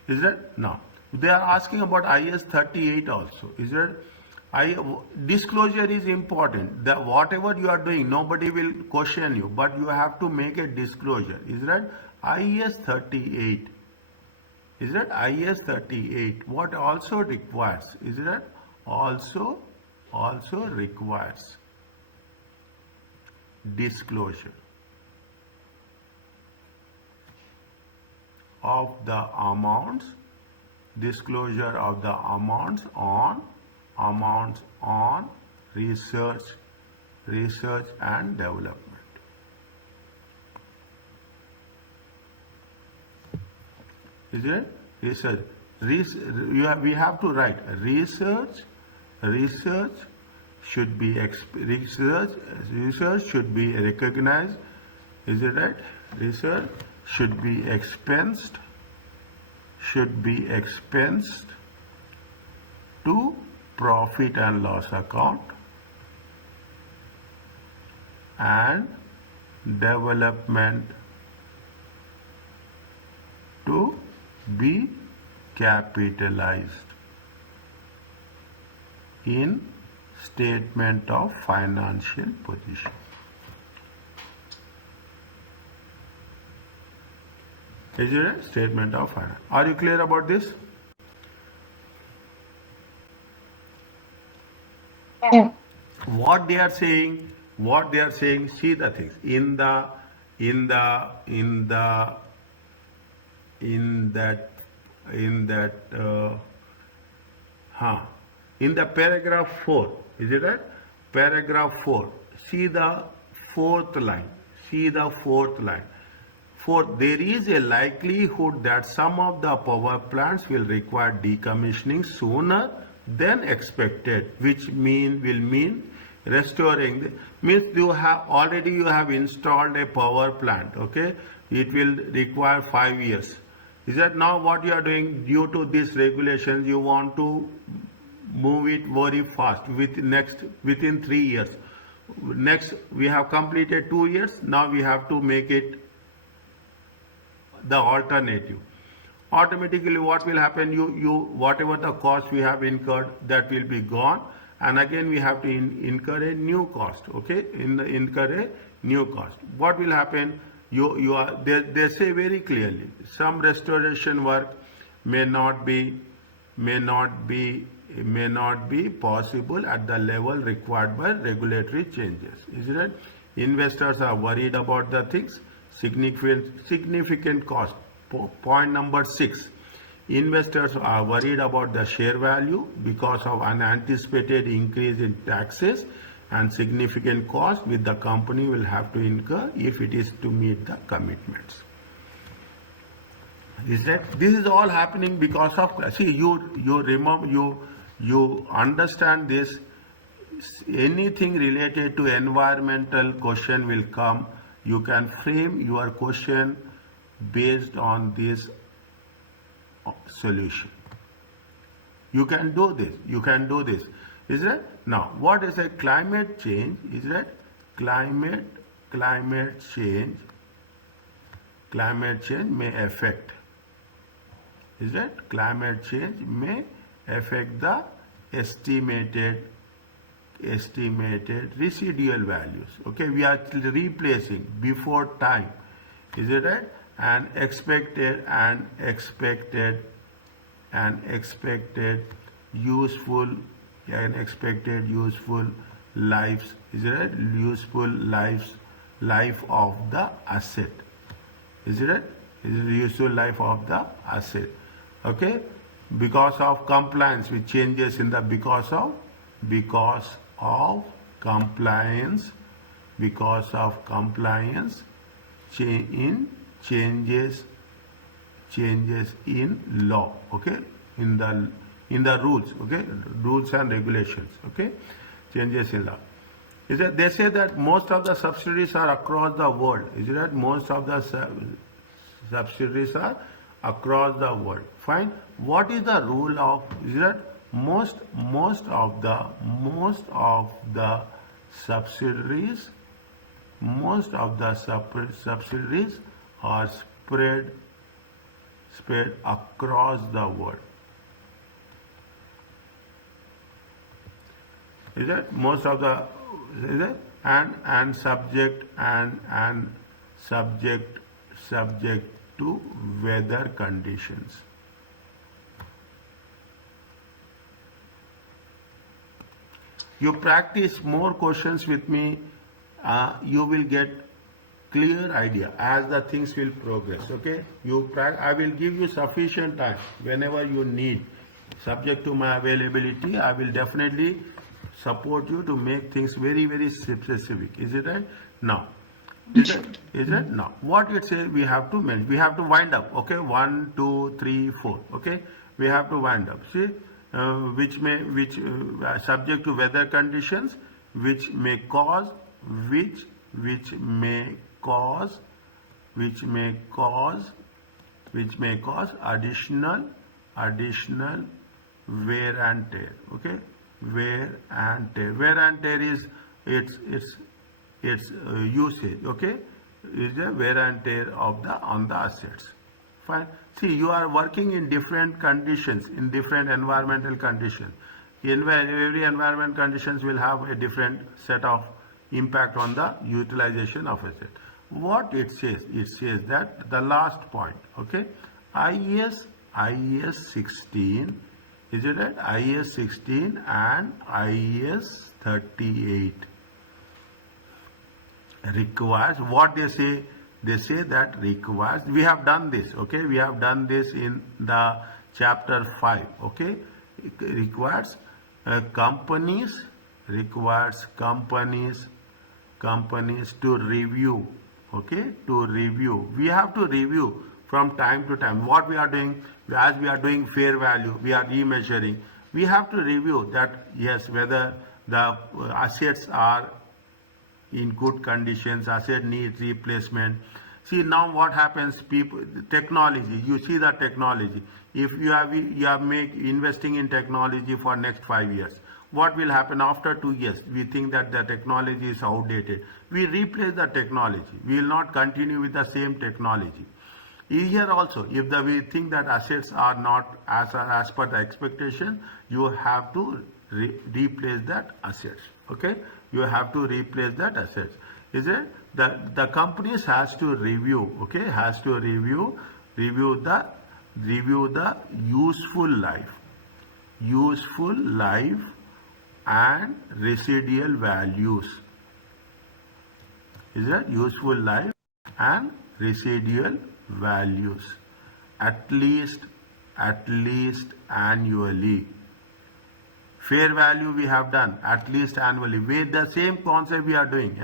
Is that? Now, they are asking about IS 38 also. Is that? Disclosure is important. That whatever you are doing, nobody will question you, but you have to make a disclosure. Is that? IS 38. Is that? IS 38. What also requires? Is that? Also requires disclosure of the amounts, on research and development. Is it? Research. We have to write research should be recognized. Is it right? Research should be expensed to profit and loss account, and development to be capitalized in statement of financial position. Is it a statement of finance? Are you clear about this? Yeah. What they are saying, see the things in the paragraph 4, is it right? Paragraph 4, see the fourth line. For there is a likelihood that some of the power plants will require decommissioning sooner then expected, which will mean restoring means you have installed a power plant, okay? It will require 5 years. Is that now what you are doing? Due to these regulations, you want to move it very fast within 3 years. Next, we have completed 2 years. Now we have to make it the alternative. Automatically, what will happen? You whatever the cost we have incurred, that will be gone, and again we have to incur a new cost. Okay, incur a new cost. What will happen? They say very clearly, some restoration work may not be possible at the level required by regulatory changes. Is it? Investors are worried about the things, significant cost. Point number 6. Investors are worried about the share value because of unanticipated increase in taxes and significant cost which the company will have to incur if it is to meet the commitments. Is that this is all happening because of, see, you remember, you understand this. Anything related to environmental question will come. You can frame your question based on this solution. You can do this. Is it? Now, what is a climate change? Is it climate change may affect. Is it? Climate change may affect the estimated residual values. Okay, we are replacing before time. Is it right? And expected useful lives. Is it right? Useful life of the asset. Is it right? Is it useful life of the asset? Okay, because of compliance with changes in the because of compliance changes in law. Okay, in the rules. Okay, rules and regulations. Okay, changes in law. Is that they say that most of the subsidiaries are across the world. Is it that most of the subsidiaries are across the world? Fine. What is the rule of? Is that most of the subsidiaries are spread across the world. Is that most of the, is it? And subject to weather conditions. You practice more questions with me, you will get clear idea as the things will progress. Okay, I will give you sufficient time whenever you need. Subject to my availability, I will definitely support you to make things very, very specific. Is it right? Now, is it? Now, what it says, we have to wind up. Okay, 1, 2, 3, 4. Okay, we have to wind up. See, subject to weather conditions, which may cause additional wear and tear. Okay, wear and tear is its usage. Okay, is the wear and tear on the assets. Fine. See, you are working in different conditions, in different environmental conditions. Every environment conditions will have a different set of impact on the utilization of asset. What it says that the last point. Okay, IES 16. Is it right? IES 16 and IES 38 requires what they say. They say that requires. We have done this. Okay, we have done this in the chapter 5. Okay, it requires companies to review. Okay, to review. We have to review from time to time what we are doing. As we are doing fair value, we are remeasuring. We have to review that, yes, whether the assets are in good conditions, asset needs replacement. See now what happens, people, technology, you see the technology. If you are investing in technology for next 5 years, what will happen after 2 years? We think that the technology is outdated. We replace the technology. We will not continue with the same technology. Here also, if we think that assets are not as per the expectation, you have to replace that assets. Okay, you have to replace that assets. Is it the companies has to review? Okay, has to review the useful life and residual values. Is that useful life and residual values at least annually. Fair value we have done at least annually with the same concept we are doing.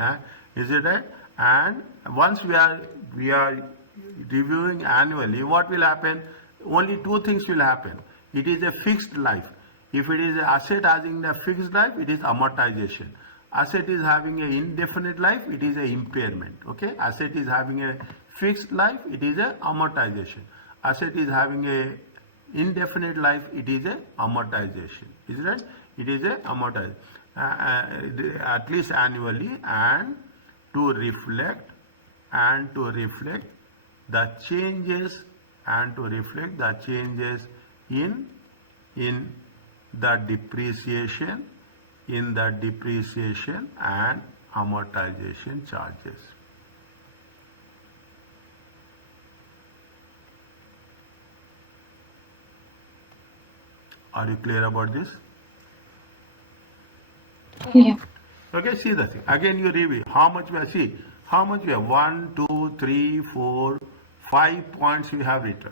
Is it right? And once we are reviewing annually, what will happen? Only two things will happen. It is a fixed life. If it is an asset having a fixed life, it is amortization. Asset is having an indefinite life, it is an impairment. Okay, asset is having a fixed life, it is a amortization. Asset is having a indefinite life, it is a amortization. Is it right? It is a amortization at least annually, and to reflect the changes in the depreciation and amortization charges. Are you clear about this? Yeah. Okay, see the thing. Again you review. How much we have? See, how much we have? 1, 2, 3, 4, 5 points we have written.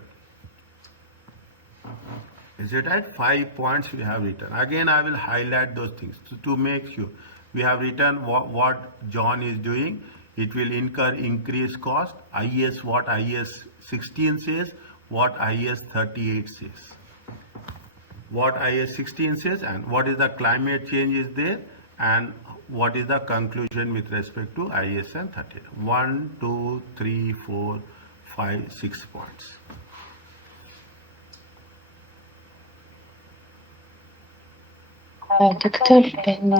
Is it right? 5 points we have written. Again, I will highlight those things to make sure. We have written what Jaun is doing. It will incur increased cost. IS, what IS 16 says, what IS 38 says. What IS 16 says, and what is the climate change is there, and what is the conclusion with respect to IS and 38. 1, 2, 3, 4, 5, 6 points. Doctor, in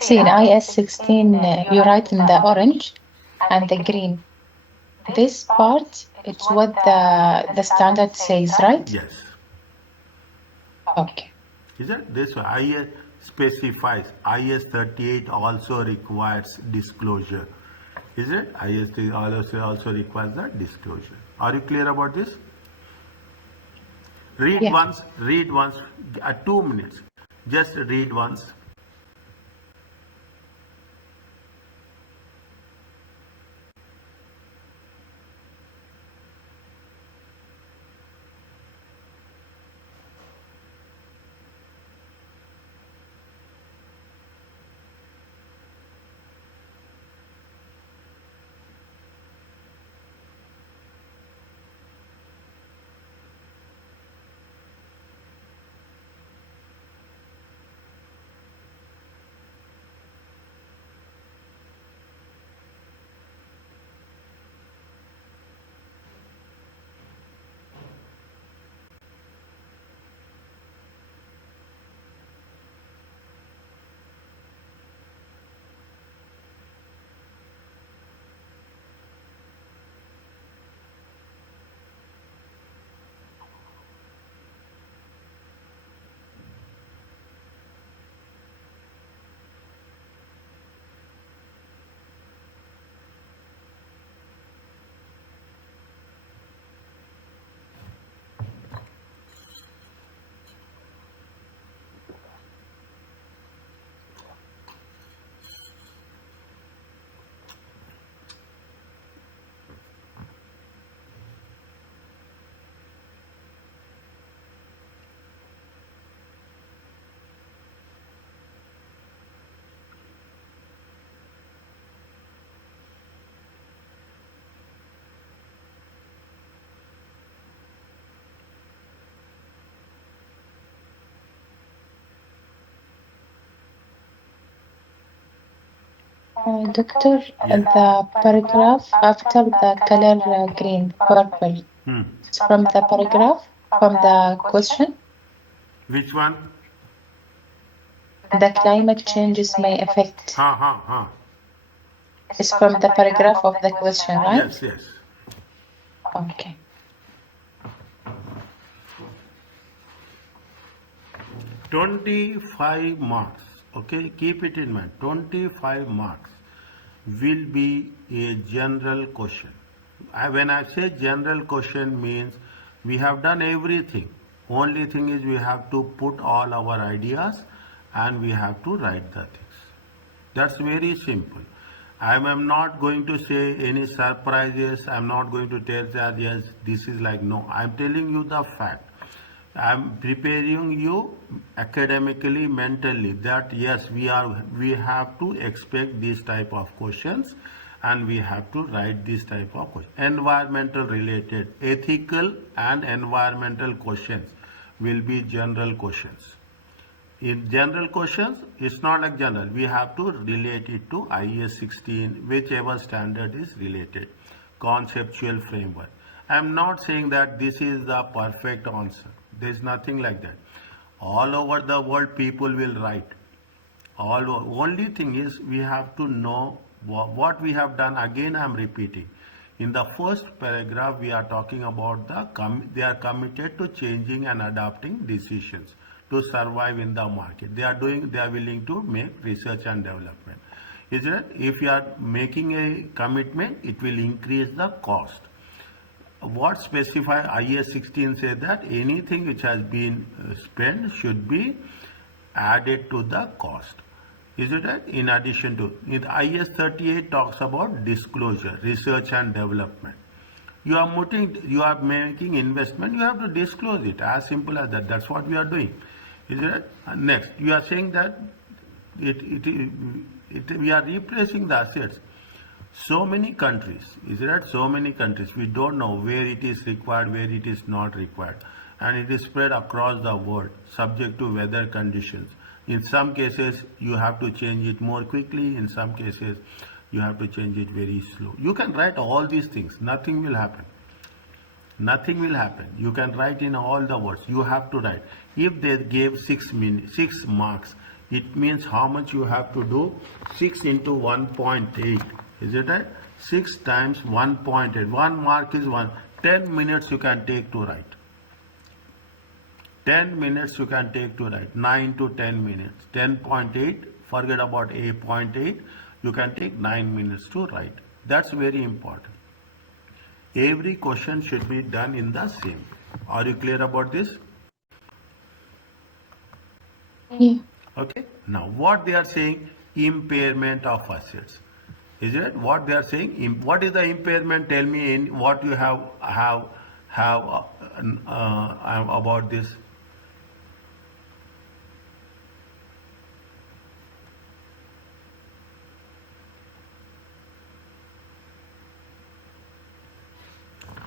IS 16, you write in the orange and the green. This part, it's what the standard says, right? Yes. Okay. Is it? This IS specifies. IS 38 also requires disclosure. Is it? IS also requires that disclosure. Are you clear about this? Read once, 2 minutes. Just read once. Doctor, the paragraph after the color green, purple. It's from the paragraph, from the question. Which one? The climate changes may affect. Ha. It's from the paragraph of the question, right? Yes. Okay. 25 marks. Okay, keep it in mind. 25 marks will be a general question. When I say general question means we have done everything. Only thing is we have to put all our ideas and we have to write the things. That's very simple. I am not going to say any surprises. I'm not going to tell that yes, this is like no. I'm telling you the fact. I'm preparing you academically, mentally that yes, we have to expect these type of questions and we have to write this type of questions. Environmental related, ethical and environmental questions will be general questions. In general questions, it's not like general. We have to relate it to IS 16, whichever standard is related. Conceptual framework. I'm not saying that this is the perfect answer. There's nothing like that. All over the world, people will write. Only thing is we have to know what we have done. Again, I'm repeating. In the first paragraph, we are talking about they are committed to changing and adapting decisions to survive in the market. They are willing to make research and development. Is it? If you are making a commitment, it will increase the cost. What specify IS 16 says that anything which has been spent should be added to the cost. Is it right? In addition to IS 38 talks about disclosure, research and development. You are making investment, you have to disclose it. As simple as that. That's what we are doing. Is it right? Next, you are saying that we are replacing the assets. So many countries, is it right? So many countries, we don't know where it is required, where it is not required. And it is spread across the world, subject to weather conditions. In some cases, you have to change it more quickly. In some cases, you have to change it very slow. You can write all these things. Nothing will happen. Nothing will happen. You can write in all the words. You have to write. If they gave 6 marks, it means how much you have to do? 6 into 1.8. Is it right? 6 times 1.8. 1 mark is 1. 10 minutes you can take to write. 10 minutes you can take to write. 9 to 10 minutes. 10.8, forget about 8.8. You can take 9 minutes to write. That's very important. Every question should be done in the same way. Are you clear about this? Yeah. Okay. Now what they are saying, impairment of assets. Is it what they are saying? What is the impairment? Tell me in what you have about this.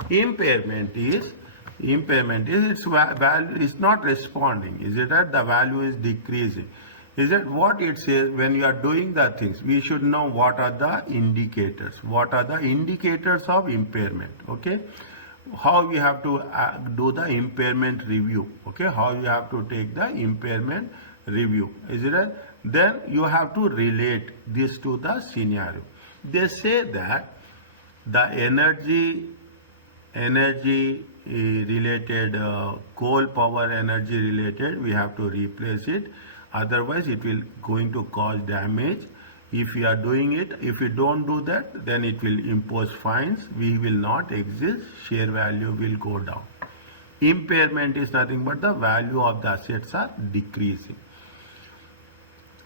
Impairment is its value is not responding. Is it that the value is decreasing? Is it what it says when you are doing the things? We should know what are the indicators. What are the indicators of impairment? Okay, how we have to do the impairment review. Okay, how you have to take the impairment review. Is it right? Then you have to relate this to the scenario. They say that the energy related coal power energy related, we have to replace it, otherwise it will going to cause damage. If we are doing it, if we don't do that, then it will impose fines, we will not exist, share value will go down. Impairment is nothing but the value of the assets are decreasing.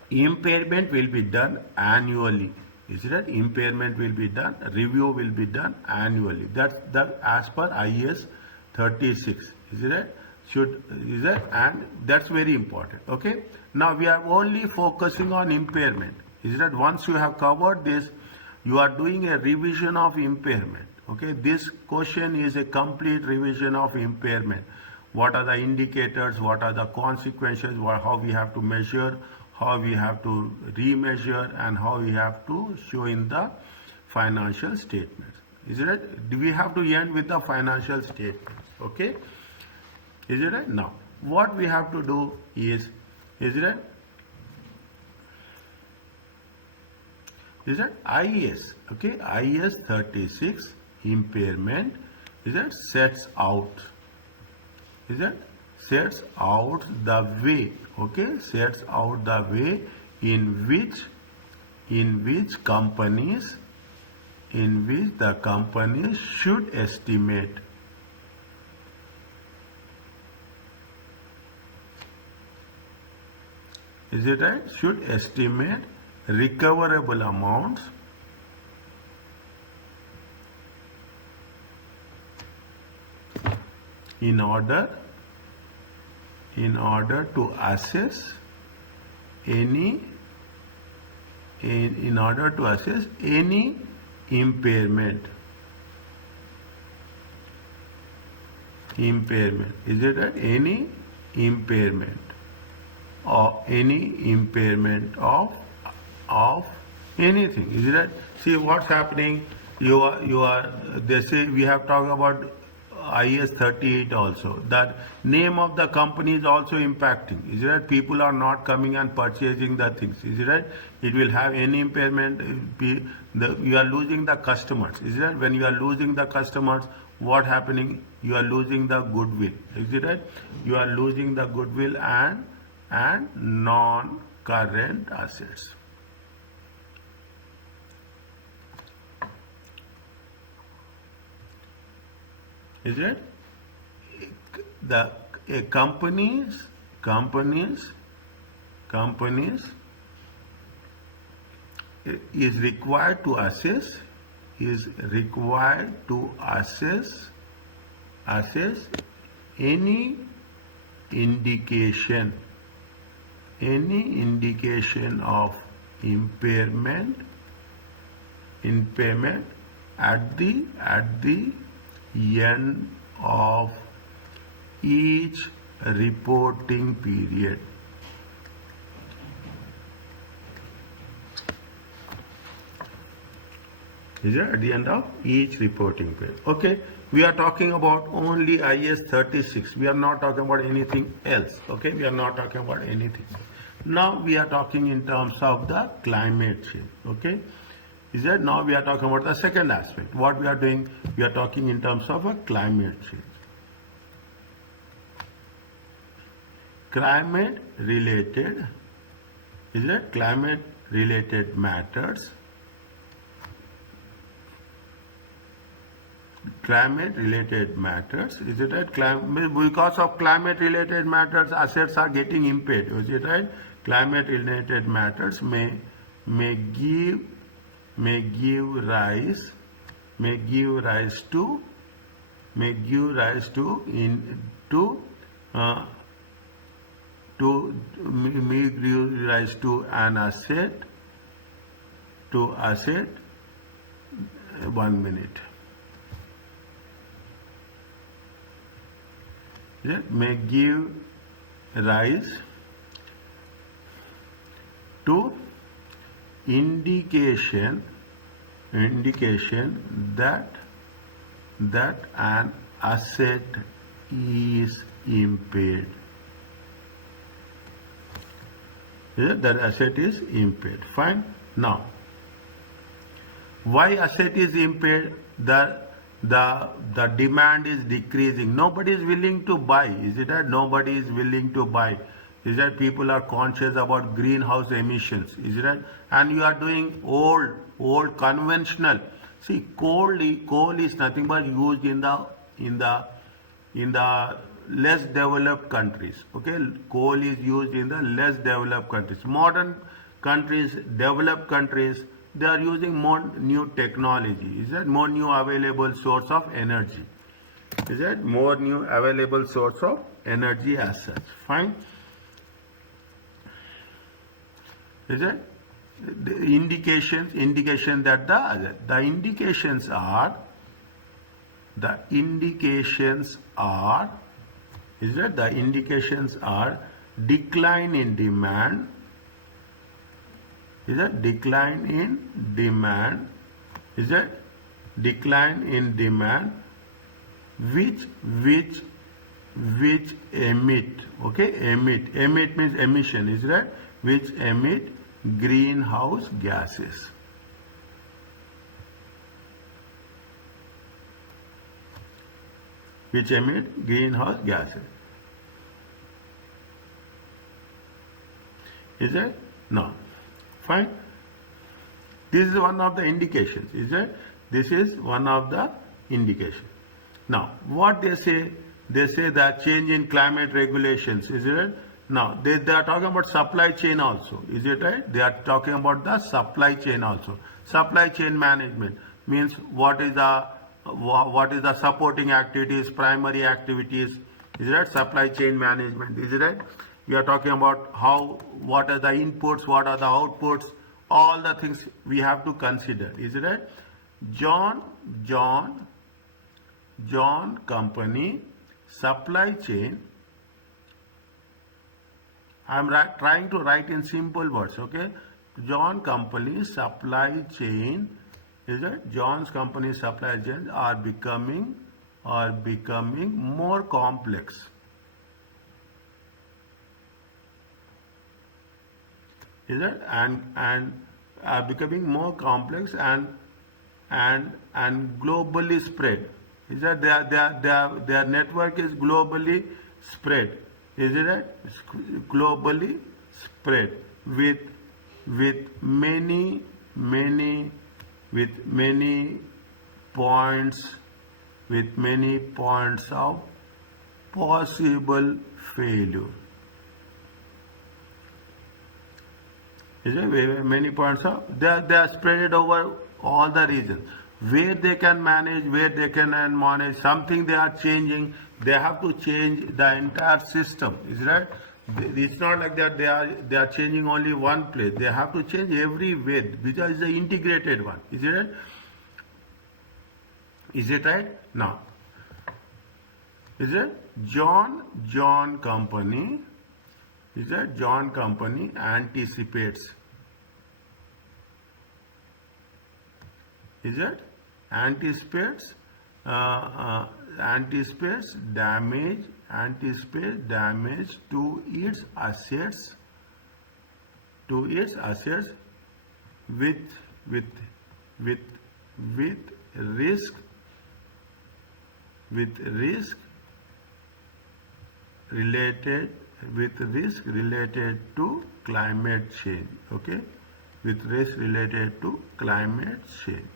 Impairment will be done annually. Is it right? Impairment will be done, review will be done annually. That's as per IS 36. Is it right? And that's very important. Okay. Now we are only focusing on impairment. Is it right? Once you have covered this, you are doing a revision of impairment. Okay. This question is a complete revision of impairment. What are the indicators? What are the consequences? How we have to measure? how we have to remeasure, and how we have to show in the financial statements. Is it right? Do we have to end with the financial statements? Okay? Is it right? Now, what we have to do is it right? Is that IAS? Okay, IAS 36 impairment is that sets out. Is that sets out the way? Okay, sets out the way in which companies the companies should estimate. Is it right? Should estimate recoverable amounts in order to assess any impairment. Is it right? Any impairment or any impairment of anything. Is it right? See what's happening. You are. They say we have talked about IS 38 also. That name of the company is also impacting. Is it right? People are not coming and purchasing the things. Is it right? It will have any impairment. You are losing the customers. Is it right? When you are losing the customers, what happening? You are losing the goodwill. Is it right? You are losing the goodwill and non-current assets. Is it? The companies is required to assess any indication of impairment at the end of each reporting period. Is it at the end of each reporting period? Okay, we are talking about only IS 36. We are not talking about anything else. Okay, we are not talking about anything. Now we are talking in terms of the climate change. Okay, is that now we are talking about the second aspect. What we are doing, we are talking in terms of a climate change. Climate related, is it climate related matters? Climate related matters, is it right? Because of climate related matters, assets are getting impaired. Is it right? Climate related matters may give rise to an asset 1 minute. It may give rise to indication that an asset is impaired. That asset is impaired. Fine. Now, why asset is impaired? The demand is decreasing. Nobody is willing to buy. Is it that nobody is willing to buy? Is that people are conscious about greenhouse emissions? Is it that? And you are doing old conventional. See, coal is nothing but used in the less developed countries. Okay, coal is used in the less developed countries. Modern countries, developed countries, they are using more new technology. Is that more new available source of energy? Is that more new available source of energy as such? Fine. Is it the indication that the indications are is that the indications are decline in demand is a decline in demand, is a decline in demand which emit, okay, emit means emission, is that, which emit greenhouse gases. Which emit greenhouse gases. Is it? No. Fine. This is one of the indications. Is it? This is one of the indications. Now, what they say that change in climate regulations. Is it? Now, they are talking about supply chain also. Is it right? They are talking about the supply chain also. Supply chain management means what is the supporting activities, primary activities. Is that supply chain management? Is it right? We are talking about what are the inputs, what are the outputs, all the things we have to consider. Is it right? Jaun company supply chain. I am trying to write in simple words. Okay, Jaun company supply chain. Is that Jaun's company supply chains are becoming more complex. Is that and are becoming more complex and globally spread. Is that their network is globally spread. Is it right? Globally spread with many points of possible failure. Is there many points of they are spread over all the regions where they can manage, where they can manage something. They are changing. They have to change the entire system. Is right? It's not like that they are changing only one place. They have to change everywhere because it's the integrated one. Is it right? Is it right? Now, is it Jaun company? Is that Jaun company anticipates? Is it anticipates damage to its assets with risk related to climate change. Okay, with risk related to climate change.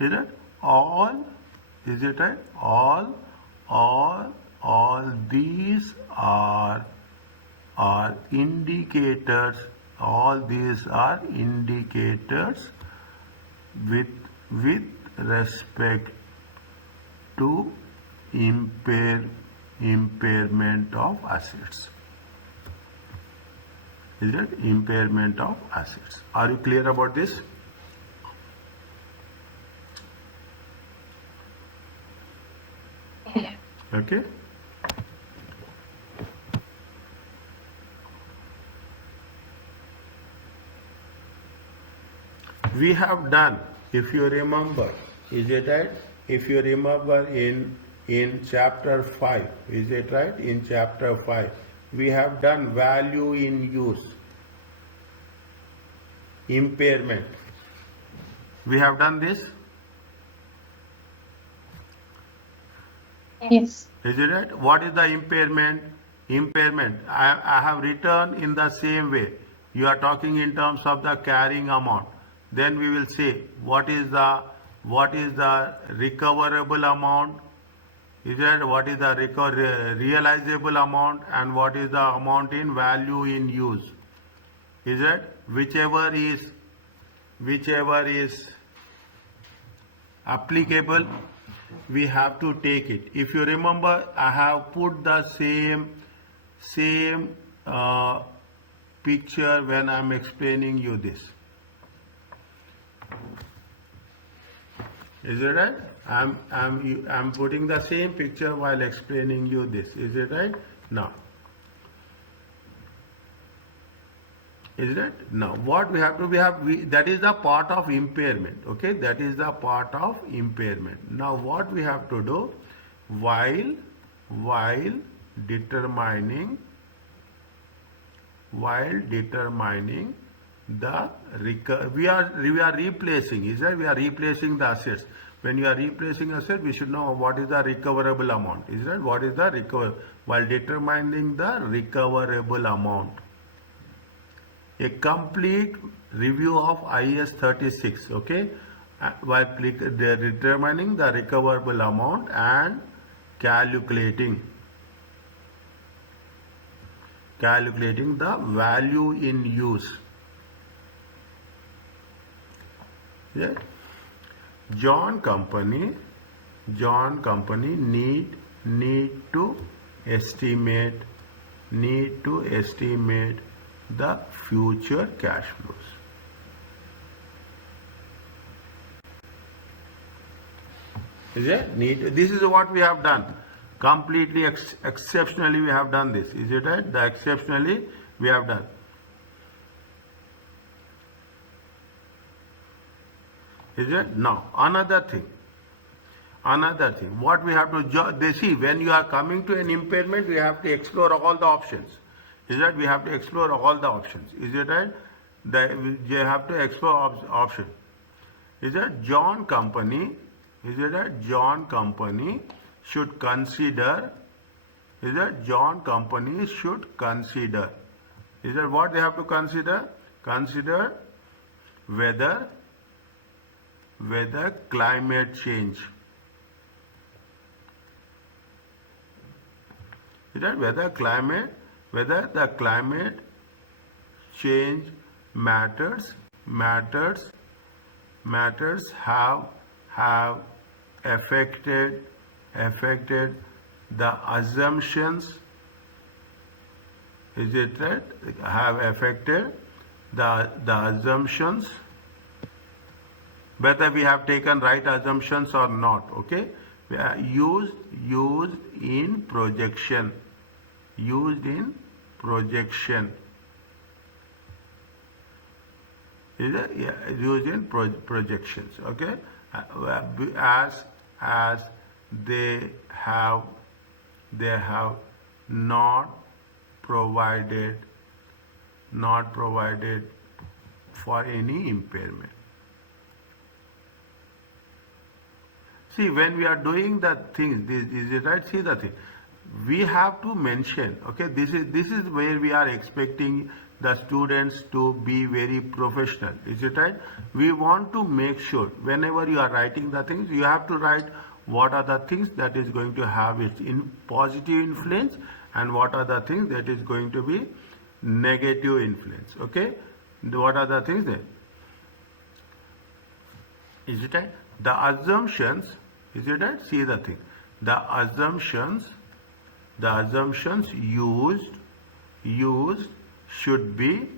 Is it all? Is it right? All these are indicators. All these are indicators with respect to impairment of assets. Is it impairment of assets? Are you clear about this? Yeah. Okay. We have done, if you remember, is it right? If you remember in chapter 5, is it right? In chapter 5, we have done value in use, impairment. We have done this? Yes. Is it right? What is the impairment? Impairment. I have written in the same way. You are talking in terms of the carrying amount. Then we will say what is the recoverable amount? Is that what is the realizable amount and what is the amount in value in use? Is it whichever is applicable, we have to take it. If you remember, I have put the same picture when I am explaining you this. Is it right? I'm putting the same picture while explaining you this. Is it right? Now, Is it? Now, what we have to, that is the part of impairment, okay? That is the part of impairment. Now, what we have to do, while determining, the we are replacing, is that we are replacing the assets. When you are replacing assets, we should know what is the recoverable amount, is that what is the while determining the recoverable amount. A complete review of IS 36, okay, while determining the recoverable amount and calculating the value in use. Yeah. Jaun company need to estimate the future cash flows. Is it? This is what we have done. Completely exceptionally we have done this. Is it right? The exceptionally we have done. Is it? Now, another thing. What we have to see, when you are coming to an impairment, we have to explore all the options. Is that we have to explore all the options? Is it right? You have to explore option. Is that Jaun company? Is it that Jaun company should consider? Is that Jaun company should consider? Is that what they have to consider? Consider whether climate change. Is that whether the climate change matters have affected the assumptions. Is it right? Have affected the assumptions, whether we have taken right assumptions or not, okay? Used in projection. Is it? Yeah, used in projections, okay? As they have not provided for any impairment. See, when we are doing the things, is it right? See the thing. We have to mention, okay, this is where we are expecting the students to be very professional. Is it right? We want to make sure whenever you are writing the things, you have to write what are the things that is going to have its positive influence and what are the things that is going to be negative influence. Okay? What are the things there? Is it right? The assumptions, is it right? See the thing. The assumptions used should be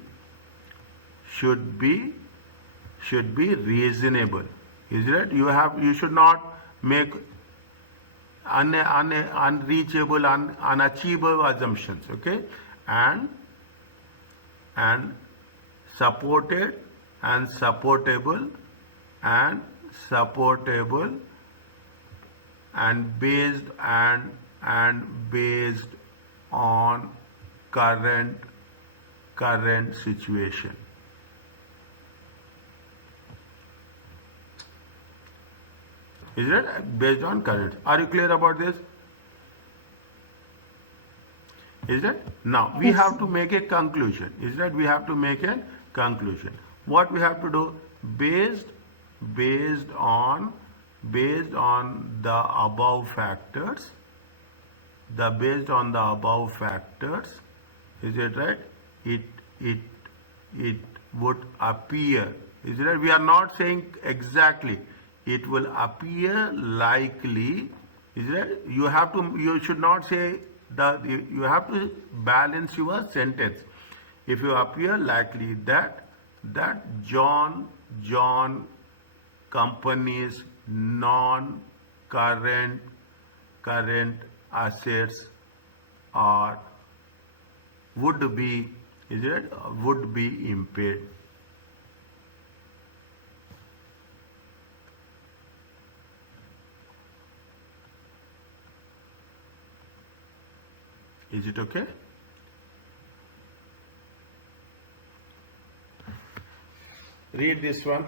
reasonable. Is it right? You should not make unreachable, unachievable assumptions. Okay? And supported and supportable and based on current situation. Is it based on current? Are you clear about this? Is that? Now we have to make a conclusion. Is that we have to make a conclusion? What we have to do? Based on the above factors. Based on the above factors, is it right? It would appear. Is it right? We are not saying exactly. It will appear likely. Is it right? You should not say that. You have to balance your sentence. If you appear likely that Jaun company's non-current assets would be is it, would be impaired. Is it okay? Read this one.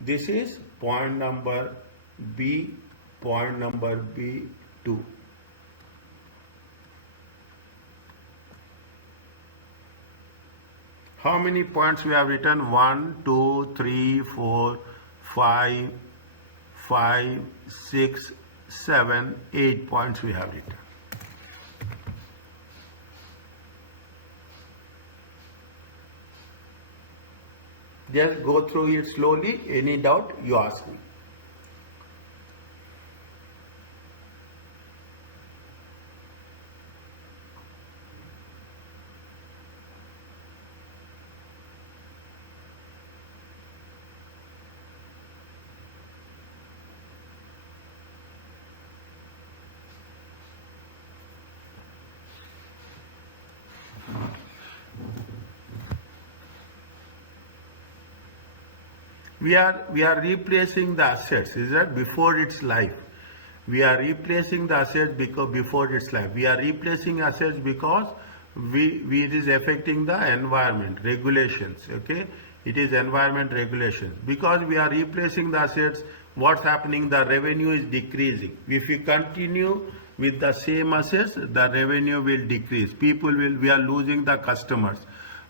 This is point number B, point number B2. How many points we have written? 1, 2, 3, 4, 5, 5, 6, 7, 8 points we have written. Just go through it slowly. Any doubt, you ask me. We are replacing the assets, is that before its life. We are replacing the assets because before its life. We are replacing assets because it is affecting the environment regulations. Okay, it is environment regulations. Because we are replacing the assets, what's happening? The revenue is decreasing. If we continue with the same assets, the revenue will decrease. We are losing the customers.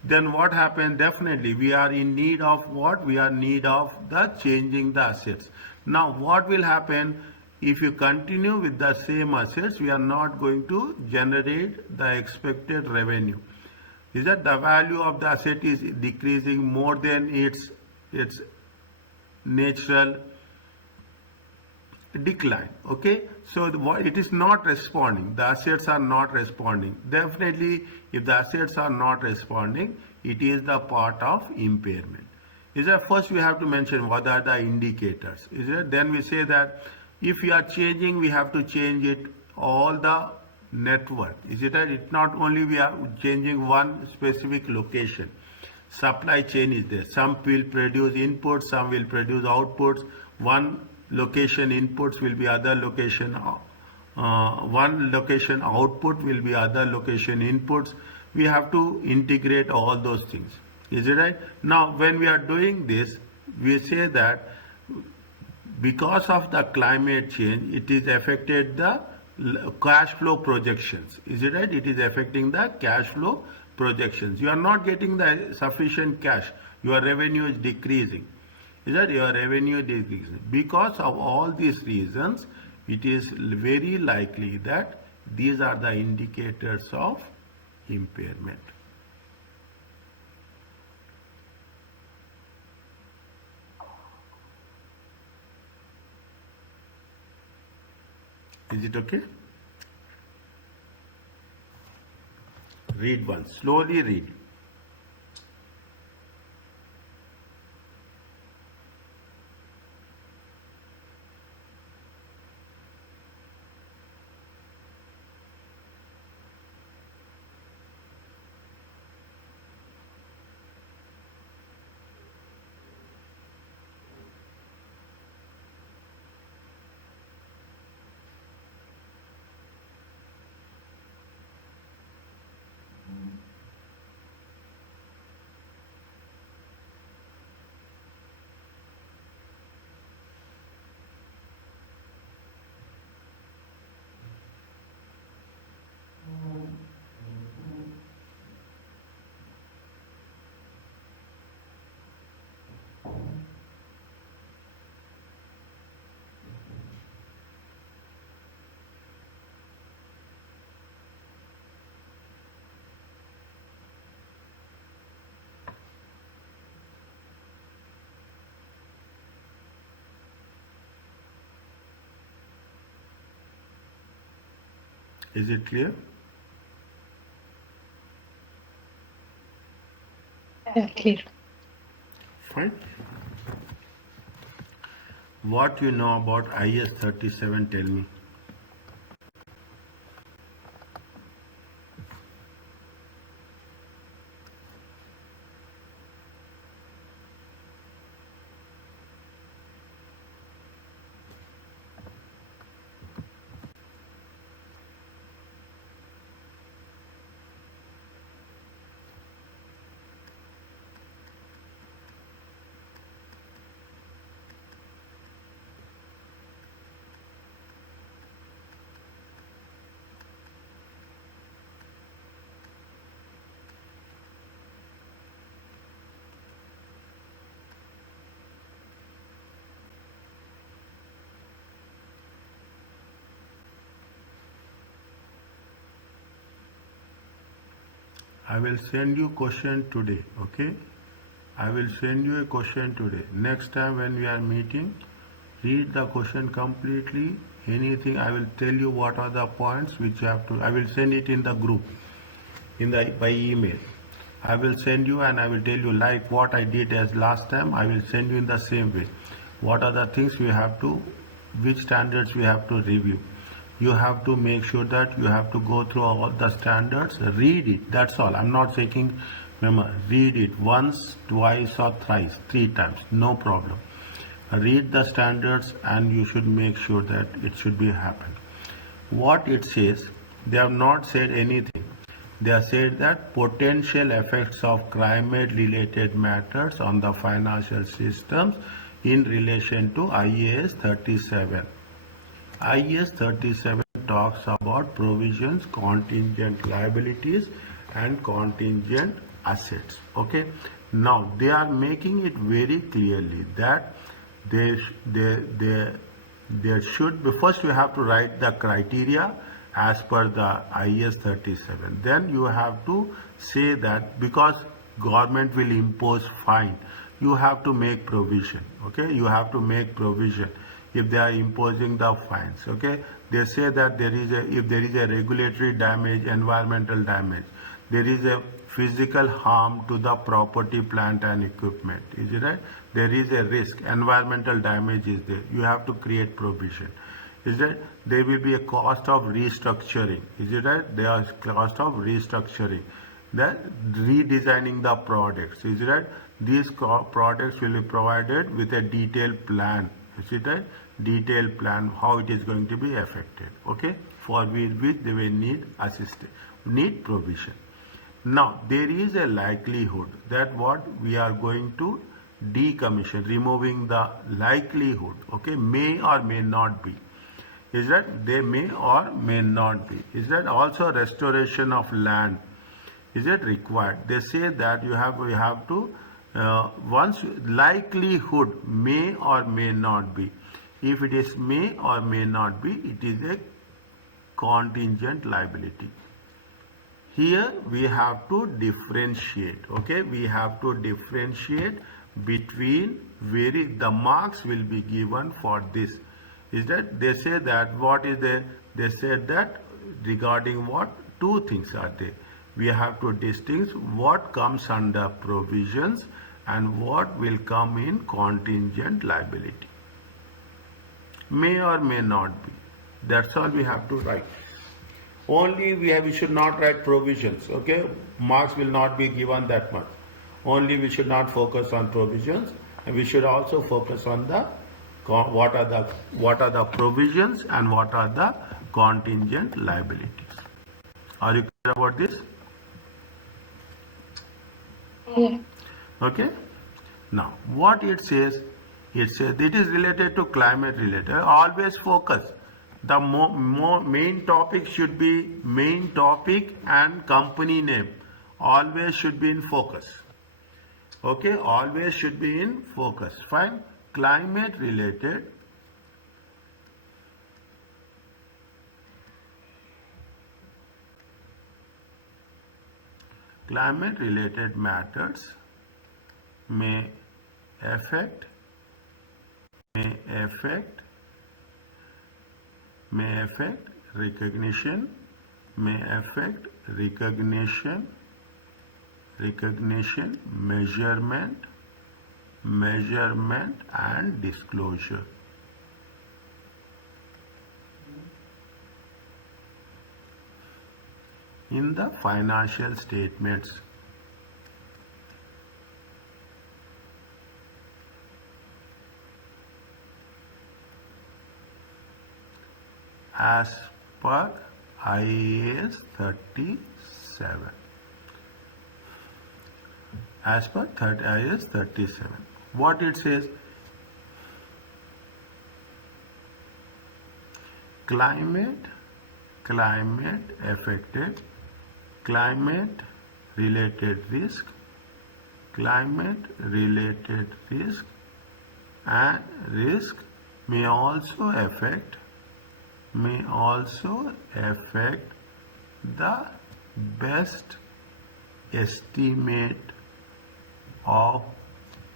Then what happens? Definitely we are in need of what? We are in need of the changing the assets. Now what will happen if you continue with the same assets? We are not going to generate the expected revenue. Is that the value of the asset is decreasing more than its natural decline. Okay, so it is not responding. The assets are not responding. Definitely if the assets are not responding, it is the part of impairment. Is that first we have to mention what are the indicators. Is it? Then we say that if we are changing, we have to change it all the network. Is it? It's not only we are changing one specific location. Supply chain is there. Some will produce inputs, some will produce outputs. One location inputs will be other location, one location output will be other location inputs. We have to integrate all those things. Is it right? Now when we are doing this, we say that because of the climate change, it is affected the cash flow projections. Is it right? It is affecting the cash flow projections. You are not getting the sufficient cash. Your revenue is decreasing. Is that your revenue decreasing? Because of all these reasons, it is very likely that these are the indicators of impairment. Is it okay? Read one. Slowly read. Is it clear? Clear. Fine. What you know about IS 37, tell me. I will send you question today, okay? I will send you a question today. Next time when we are meeting, read the question completely. Anything, I will tell you what are the points which you have to, I will send it in the group, by email. I will send you and I will tell you like what I did as last time. I will send you in the same way. What are the things we have to, which standards we have to review. You have to make sure that you have to go through all the standards, read it, that's all. I'm not taking, remember, read it once, twice or thrice, 3 times, no problem. Read the standards and you should make sure that it should be happen. What it says, they have not said anything. They have said that potential effects of climate related matters on the financial systems in relation to IAS 37. IAS 37 talks about provisions, contingent liabilities and contingent assets. Okay. Now they are making it very clearly that there should be, first you have to write the criteria as per the IAS 37. Then you have to say that because government will impose fine, you have to make provision. Okay, you have to make provision if they are imposing the fines. Okay, they say that if there is a regulatory damage, environmental damage, there is a physical harm to the property, plant and equipment. Is it right? There is a risk, environmental damage is there. You have to create provision. Is it? There will be a cost of restructuring. Is it right? There is cost of restructuring. Then redesigning the products. Is it right? These products will be provided with a detailed plan. Is it right? Detailed plan how it is going to be affected. Okay, for which they will need assistance, need provision. Now there is a likelihood that what we are going to decommission, removing the likelihood. Okay, may or may not be. Is that they may or may not be. Is that also restoration of land? Is it required? They say that you have to once likelihood may or may not be. If it is may or may not be, it is a contingent liability. Here we have to differentiate. Okay, we have to differentiate between the marks will be given for this. Is that they say that what is the, they said that regarding what, 2 things are there. We have to distinguish what comes under provisions and what will come in contingent liability. May or may not be. That's all we have to write. Only we should not write provisions. Okay, marks will not be given that much. Only we should not focus on provisions, and we should also focus on the what are the provisions and what are the contingent liabilities. Are you clear about this? Yeah. Okay. Now what it says, it is related to climate related. Always focus. The main topic should be main topic and company name. Always should be in focus. Okay, always should be in focus. Fine. Climate related matters may affect recognition, measurement and disclosure. In the financial statements. As per IAS 37. As per IAS 37. What it says? Climate affected, climate related risk and risk may also affect the best estimate of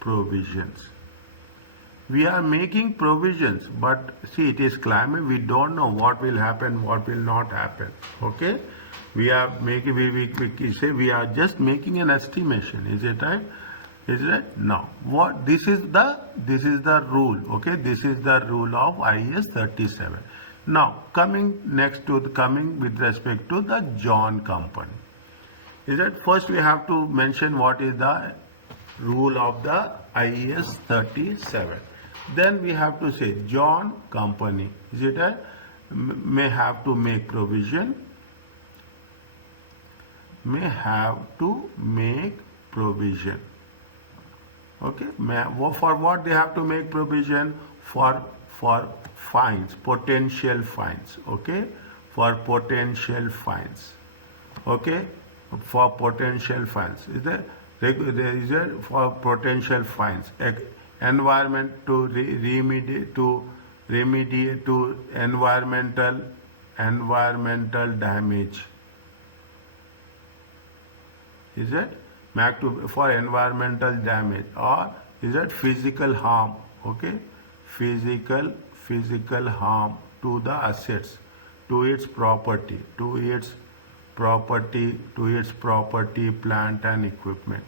provisions. We are making provisions, but see, it is climate. We don't know what will happen, what will not happen. Okay, we are making. We say we are just making an estimation. Is it right? Is it? Now, what this is the rule. Okay, this is the rule of IAS 37. Now, coming with respect to the Jaun company. Is that first we have to mention what is the rule of the IAS 37. Then we have to say Jaun company. Is it a may have to make provision? May have to make provision. Okay, for what they have to make provision? For fines, potential fines. Okay, for potential fines. Okay, for potential fines. Is there for potential fines? Environment to remediate to environmental damage. Is it for environmental damage, or is it physical harm? Okay, physical harm to the assets, to its property, plant and equipment.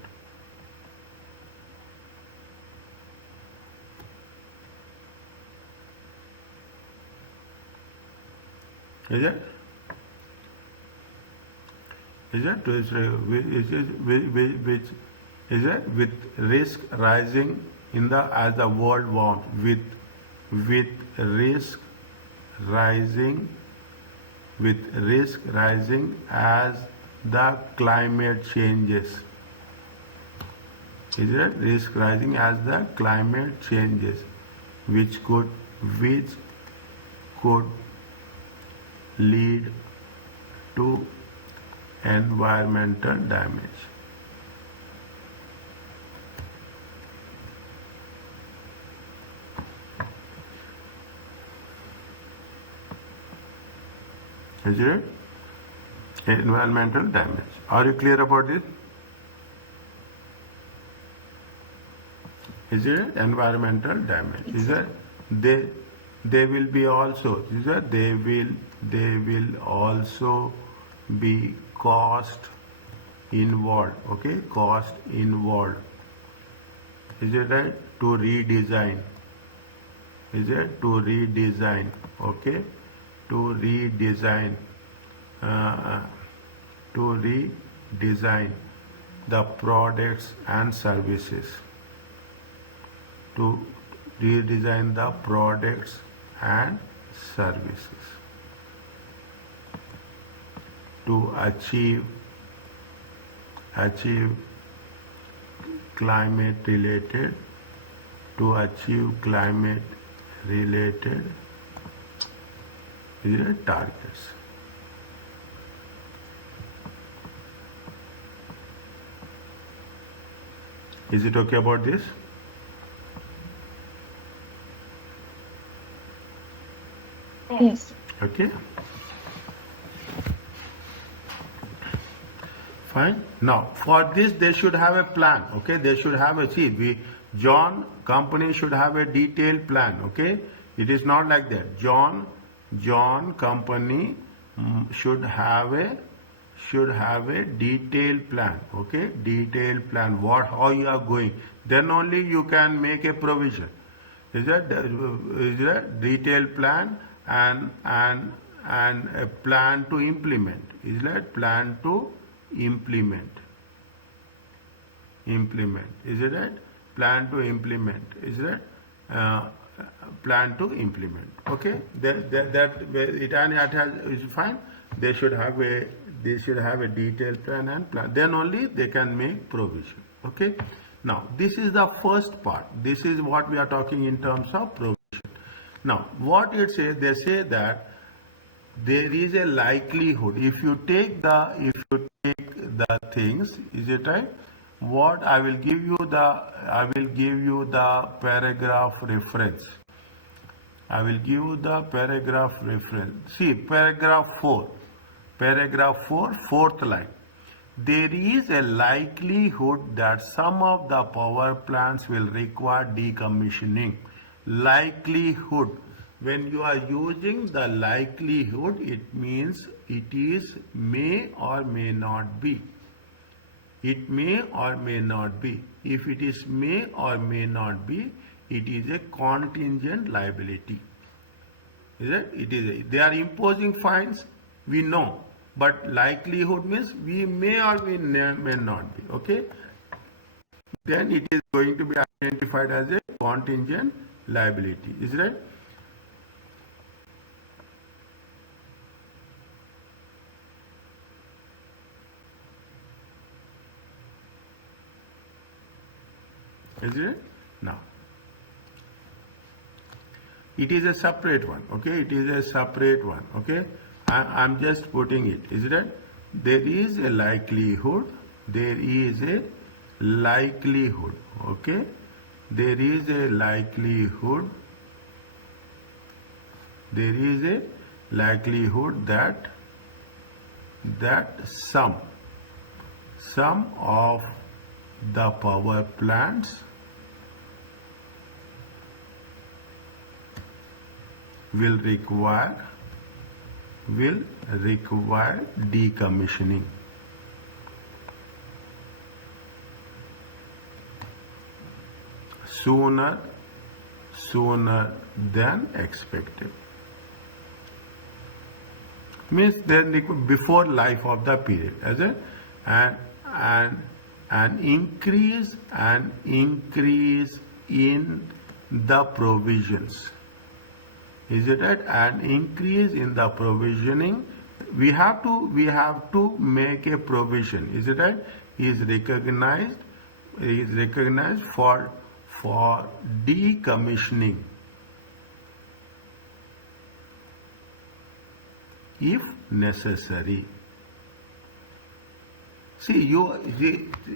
Is it? Is it? Which is it? With risk rising in the as the world warms, with risk rising as the climate changes. Is it? Risk rising as the climate changes, which could lead to environmental damage. Is it? Environmental damage. Are you clear about it? Is it? Environmental damage. Is it? They will be also. Is it? They will also be cost involved. Okay, cost involved. Is it right? To redesign. Is it? To redesign. Okay, to redesign the products and services. To redesign the products and services to achieve climate related targets. Is it okay about this? Yes. Okay. Fine. Now, for this, they should have a plan. Okay, they should have a Jaun company should have a detailed plan. Okay, it is not like that. Jaun company should have a detailed plan. Okay, detailed plan. How you are going? Then only you can make a provision. Is that detailed plan and a plan to implement? Is that plan to implement? Is it right? Plan to implement. Is it plan to implement? Okay, is fine. They should have a detailed plan and plan. Then only they can make provision. Okay. Now this is the first part. This is what we are talking in terms of provision. Now what it says, they say that there is a likelihood if you take the things. Is it right? What I will give you the paragraph reference. I will give you the paragraph reference. See paragraph 4, fourth line. there is a likelihood that some of the power plants will require decommissioning. Likelihood. When you are using the likelihood, it means it is may or may not be. It may or may not be. If it is may or may not be, it is a contingent liability. Is it? It is. They are imposing fines. We know, but likelihood means we may or we may not be. Okay. Then it is going to be identified as a contingent liability. Is it? Is it? Now, it is a separate one. Okay, it is a separate one. Okay, I'm just putting it. Is it? There is a likelihood. There is a likelihood. Okay, there is a likelihood. There is a likelihood that some of the power plants will require decommissioning. Sooner than expected. Means then before life of the period, as a an increase in the provisions. Is it right? An increase in the provisioning. We have to make a provision. Is it right? Is recognized for decommissioning if necessary. See, you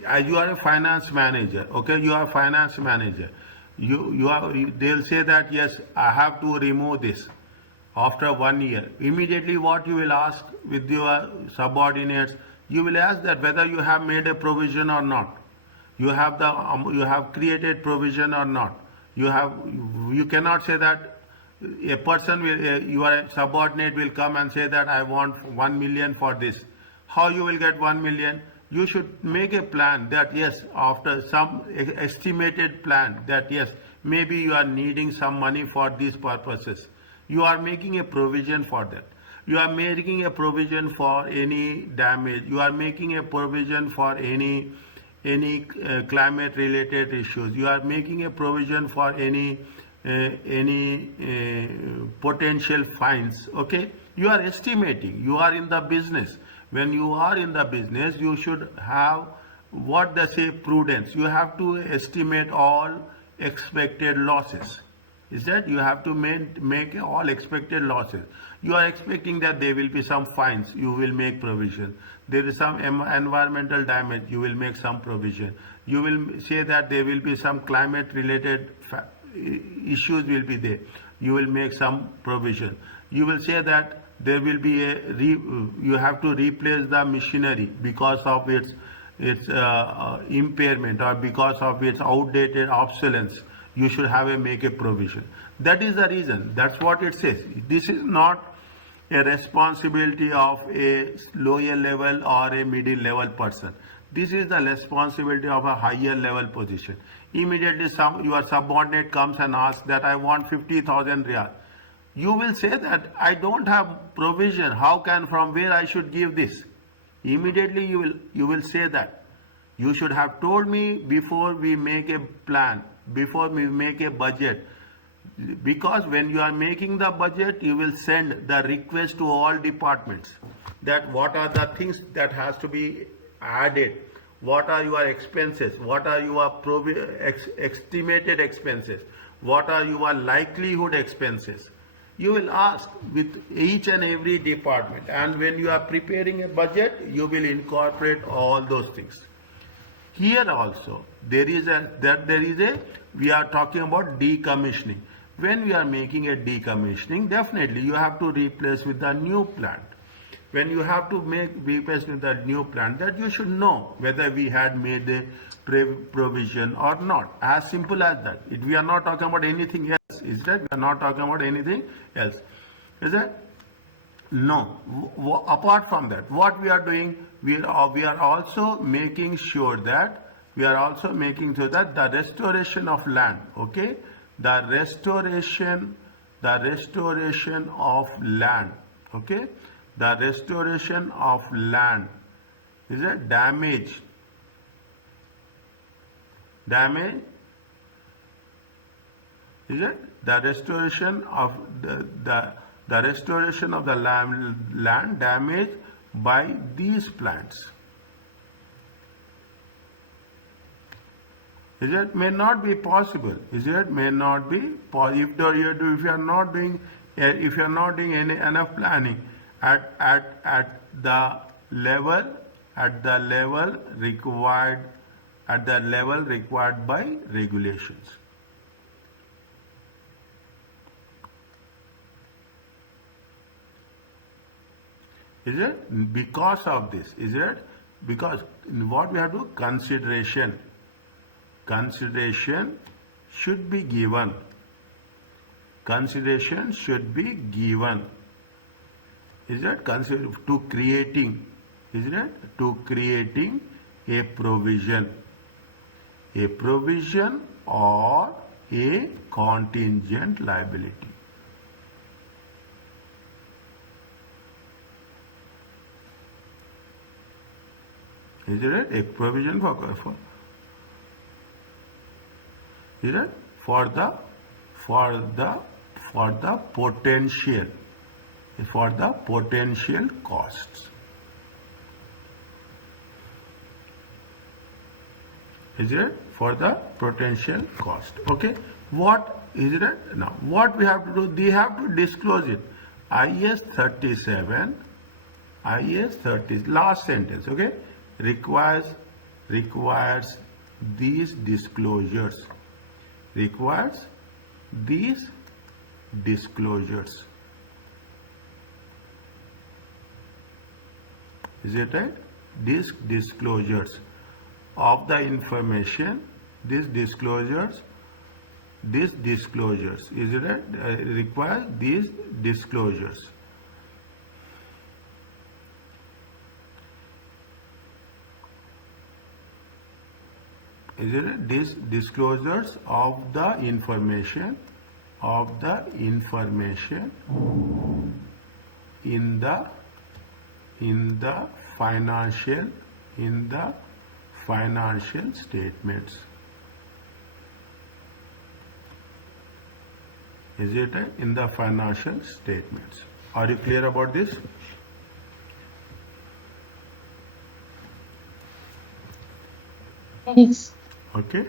are a finance manager. Okay, you are a finance manager. They'll say that yes, I have to remove this after 1 year. Immediately, what you will ask with your subordinates, you will ask that whether you have made a provision or not. You have created provision or not. You cannot say that a person will, your subordinate will come and say that I want 1 million for this. How you will get 1 million? You should make a plan that yes, after some estimated plan that yes, maybe you are needing some money for these purposes. You are making a provision for that. You are making a provision for any damage. You are making a provision for any climate related issues. You are making a provision for any potential fines. Okay, you are estimating. You are in the business. When you are in the business, you should have what they say prudence. You have to estimate all expected losses. Is that you have to make all expected losses. You are expecting that there will be some fines. You will make provision. There is some environmental damage. You will make some provision. You will say that there will be some climate related issues will be there. You will make some provision. You will say that there will be you have to replace the machinery because of its impairment or because of its outdated obsolescence. You should make a provision. That is the reason. That's what it says. This is not a responsibility of a lower level or a middle level person. This is the responsibility of a higher level position. Immediately your subordinate comes and asks that I want 50,000 riyal. You will say that I don't have provision. From where I should give this? Immediately you will say that. You should have told me before we make a plan, before we make a budget. Because when you are making the budget, you will send the request to all departments that what are the things that has to be added, what are your expenses, what are your estimated expenses, what are your likelihood expenses. You will ask with each and every department, and when you are preparing a budget, you will incorporate all those things. Here also we are talking about decommissioning. When we are making a decommissioning, definitely you have to replace with the new plant. when you have to be placed in the new plant, that you should know whether we had made a provision or not. As simple as that. We are not talking about anything else. Is that? We are not talking about anything else. Is that? No. Apart from that, what we are doing, we are also making sure that the restoration of land, okay, the restoration of land, okay, the restoration of land is a damage is it the restoration of the restoration of the land damaged by these plants. Is it may not be possible? Is it may not be possible if you are not doing enough planning at the level required by regulations. Is it because of this? Is it because what we have to consideration should be given. Consideration should be given. Is it to creating? Is it to creating a provision or a contingent liability? Is it a provision for is it for the potential costs? Is it for the potential cost? Okay. What is it now? What we have to do? They have to disclose it. IS 37, last sentence. Okay. Requires these disclosures. Requires these disclosures. Is it right? These disclosures of the information. These disclosures. Is it right? Requires these disclosures. Is it these disclosures of the information in the financial statements? Is it in the financial statements? Are you clear about this? Yes. Okay.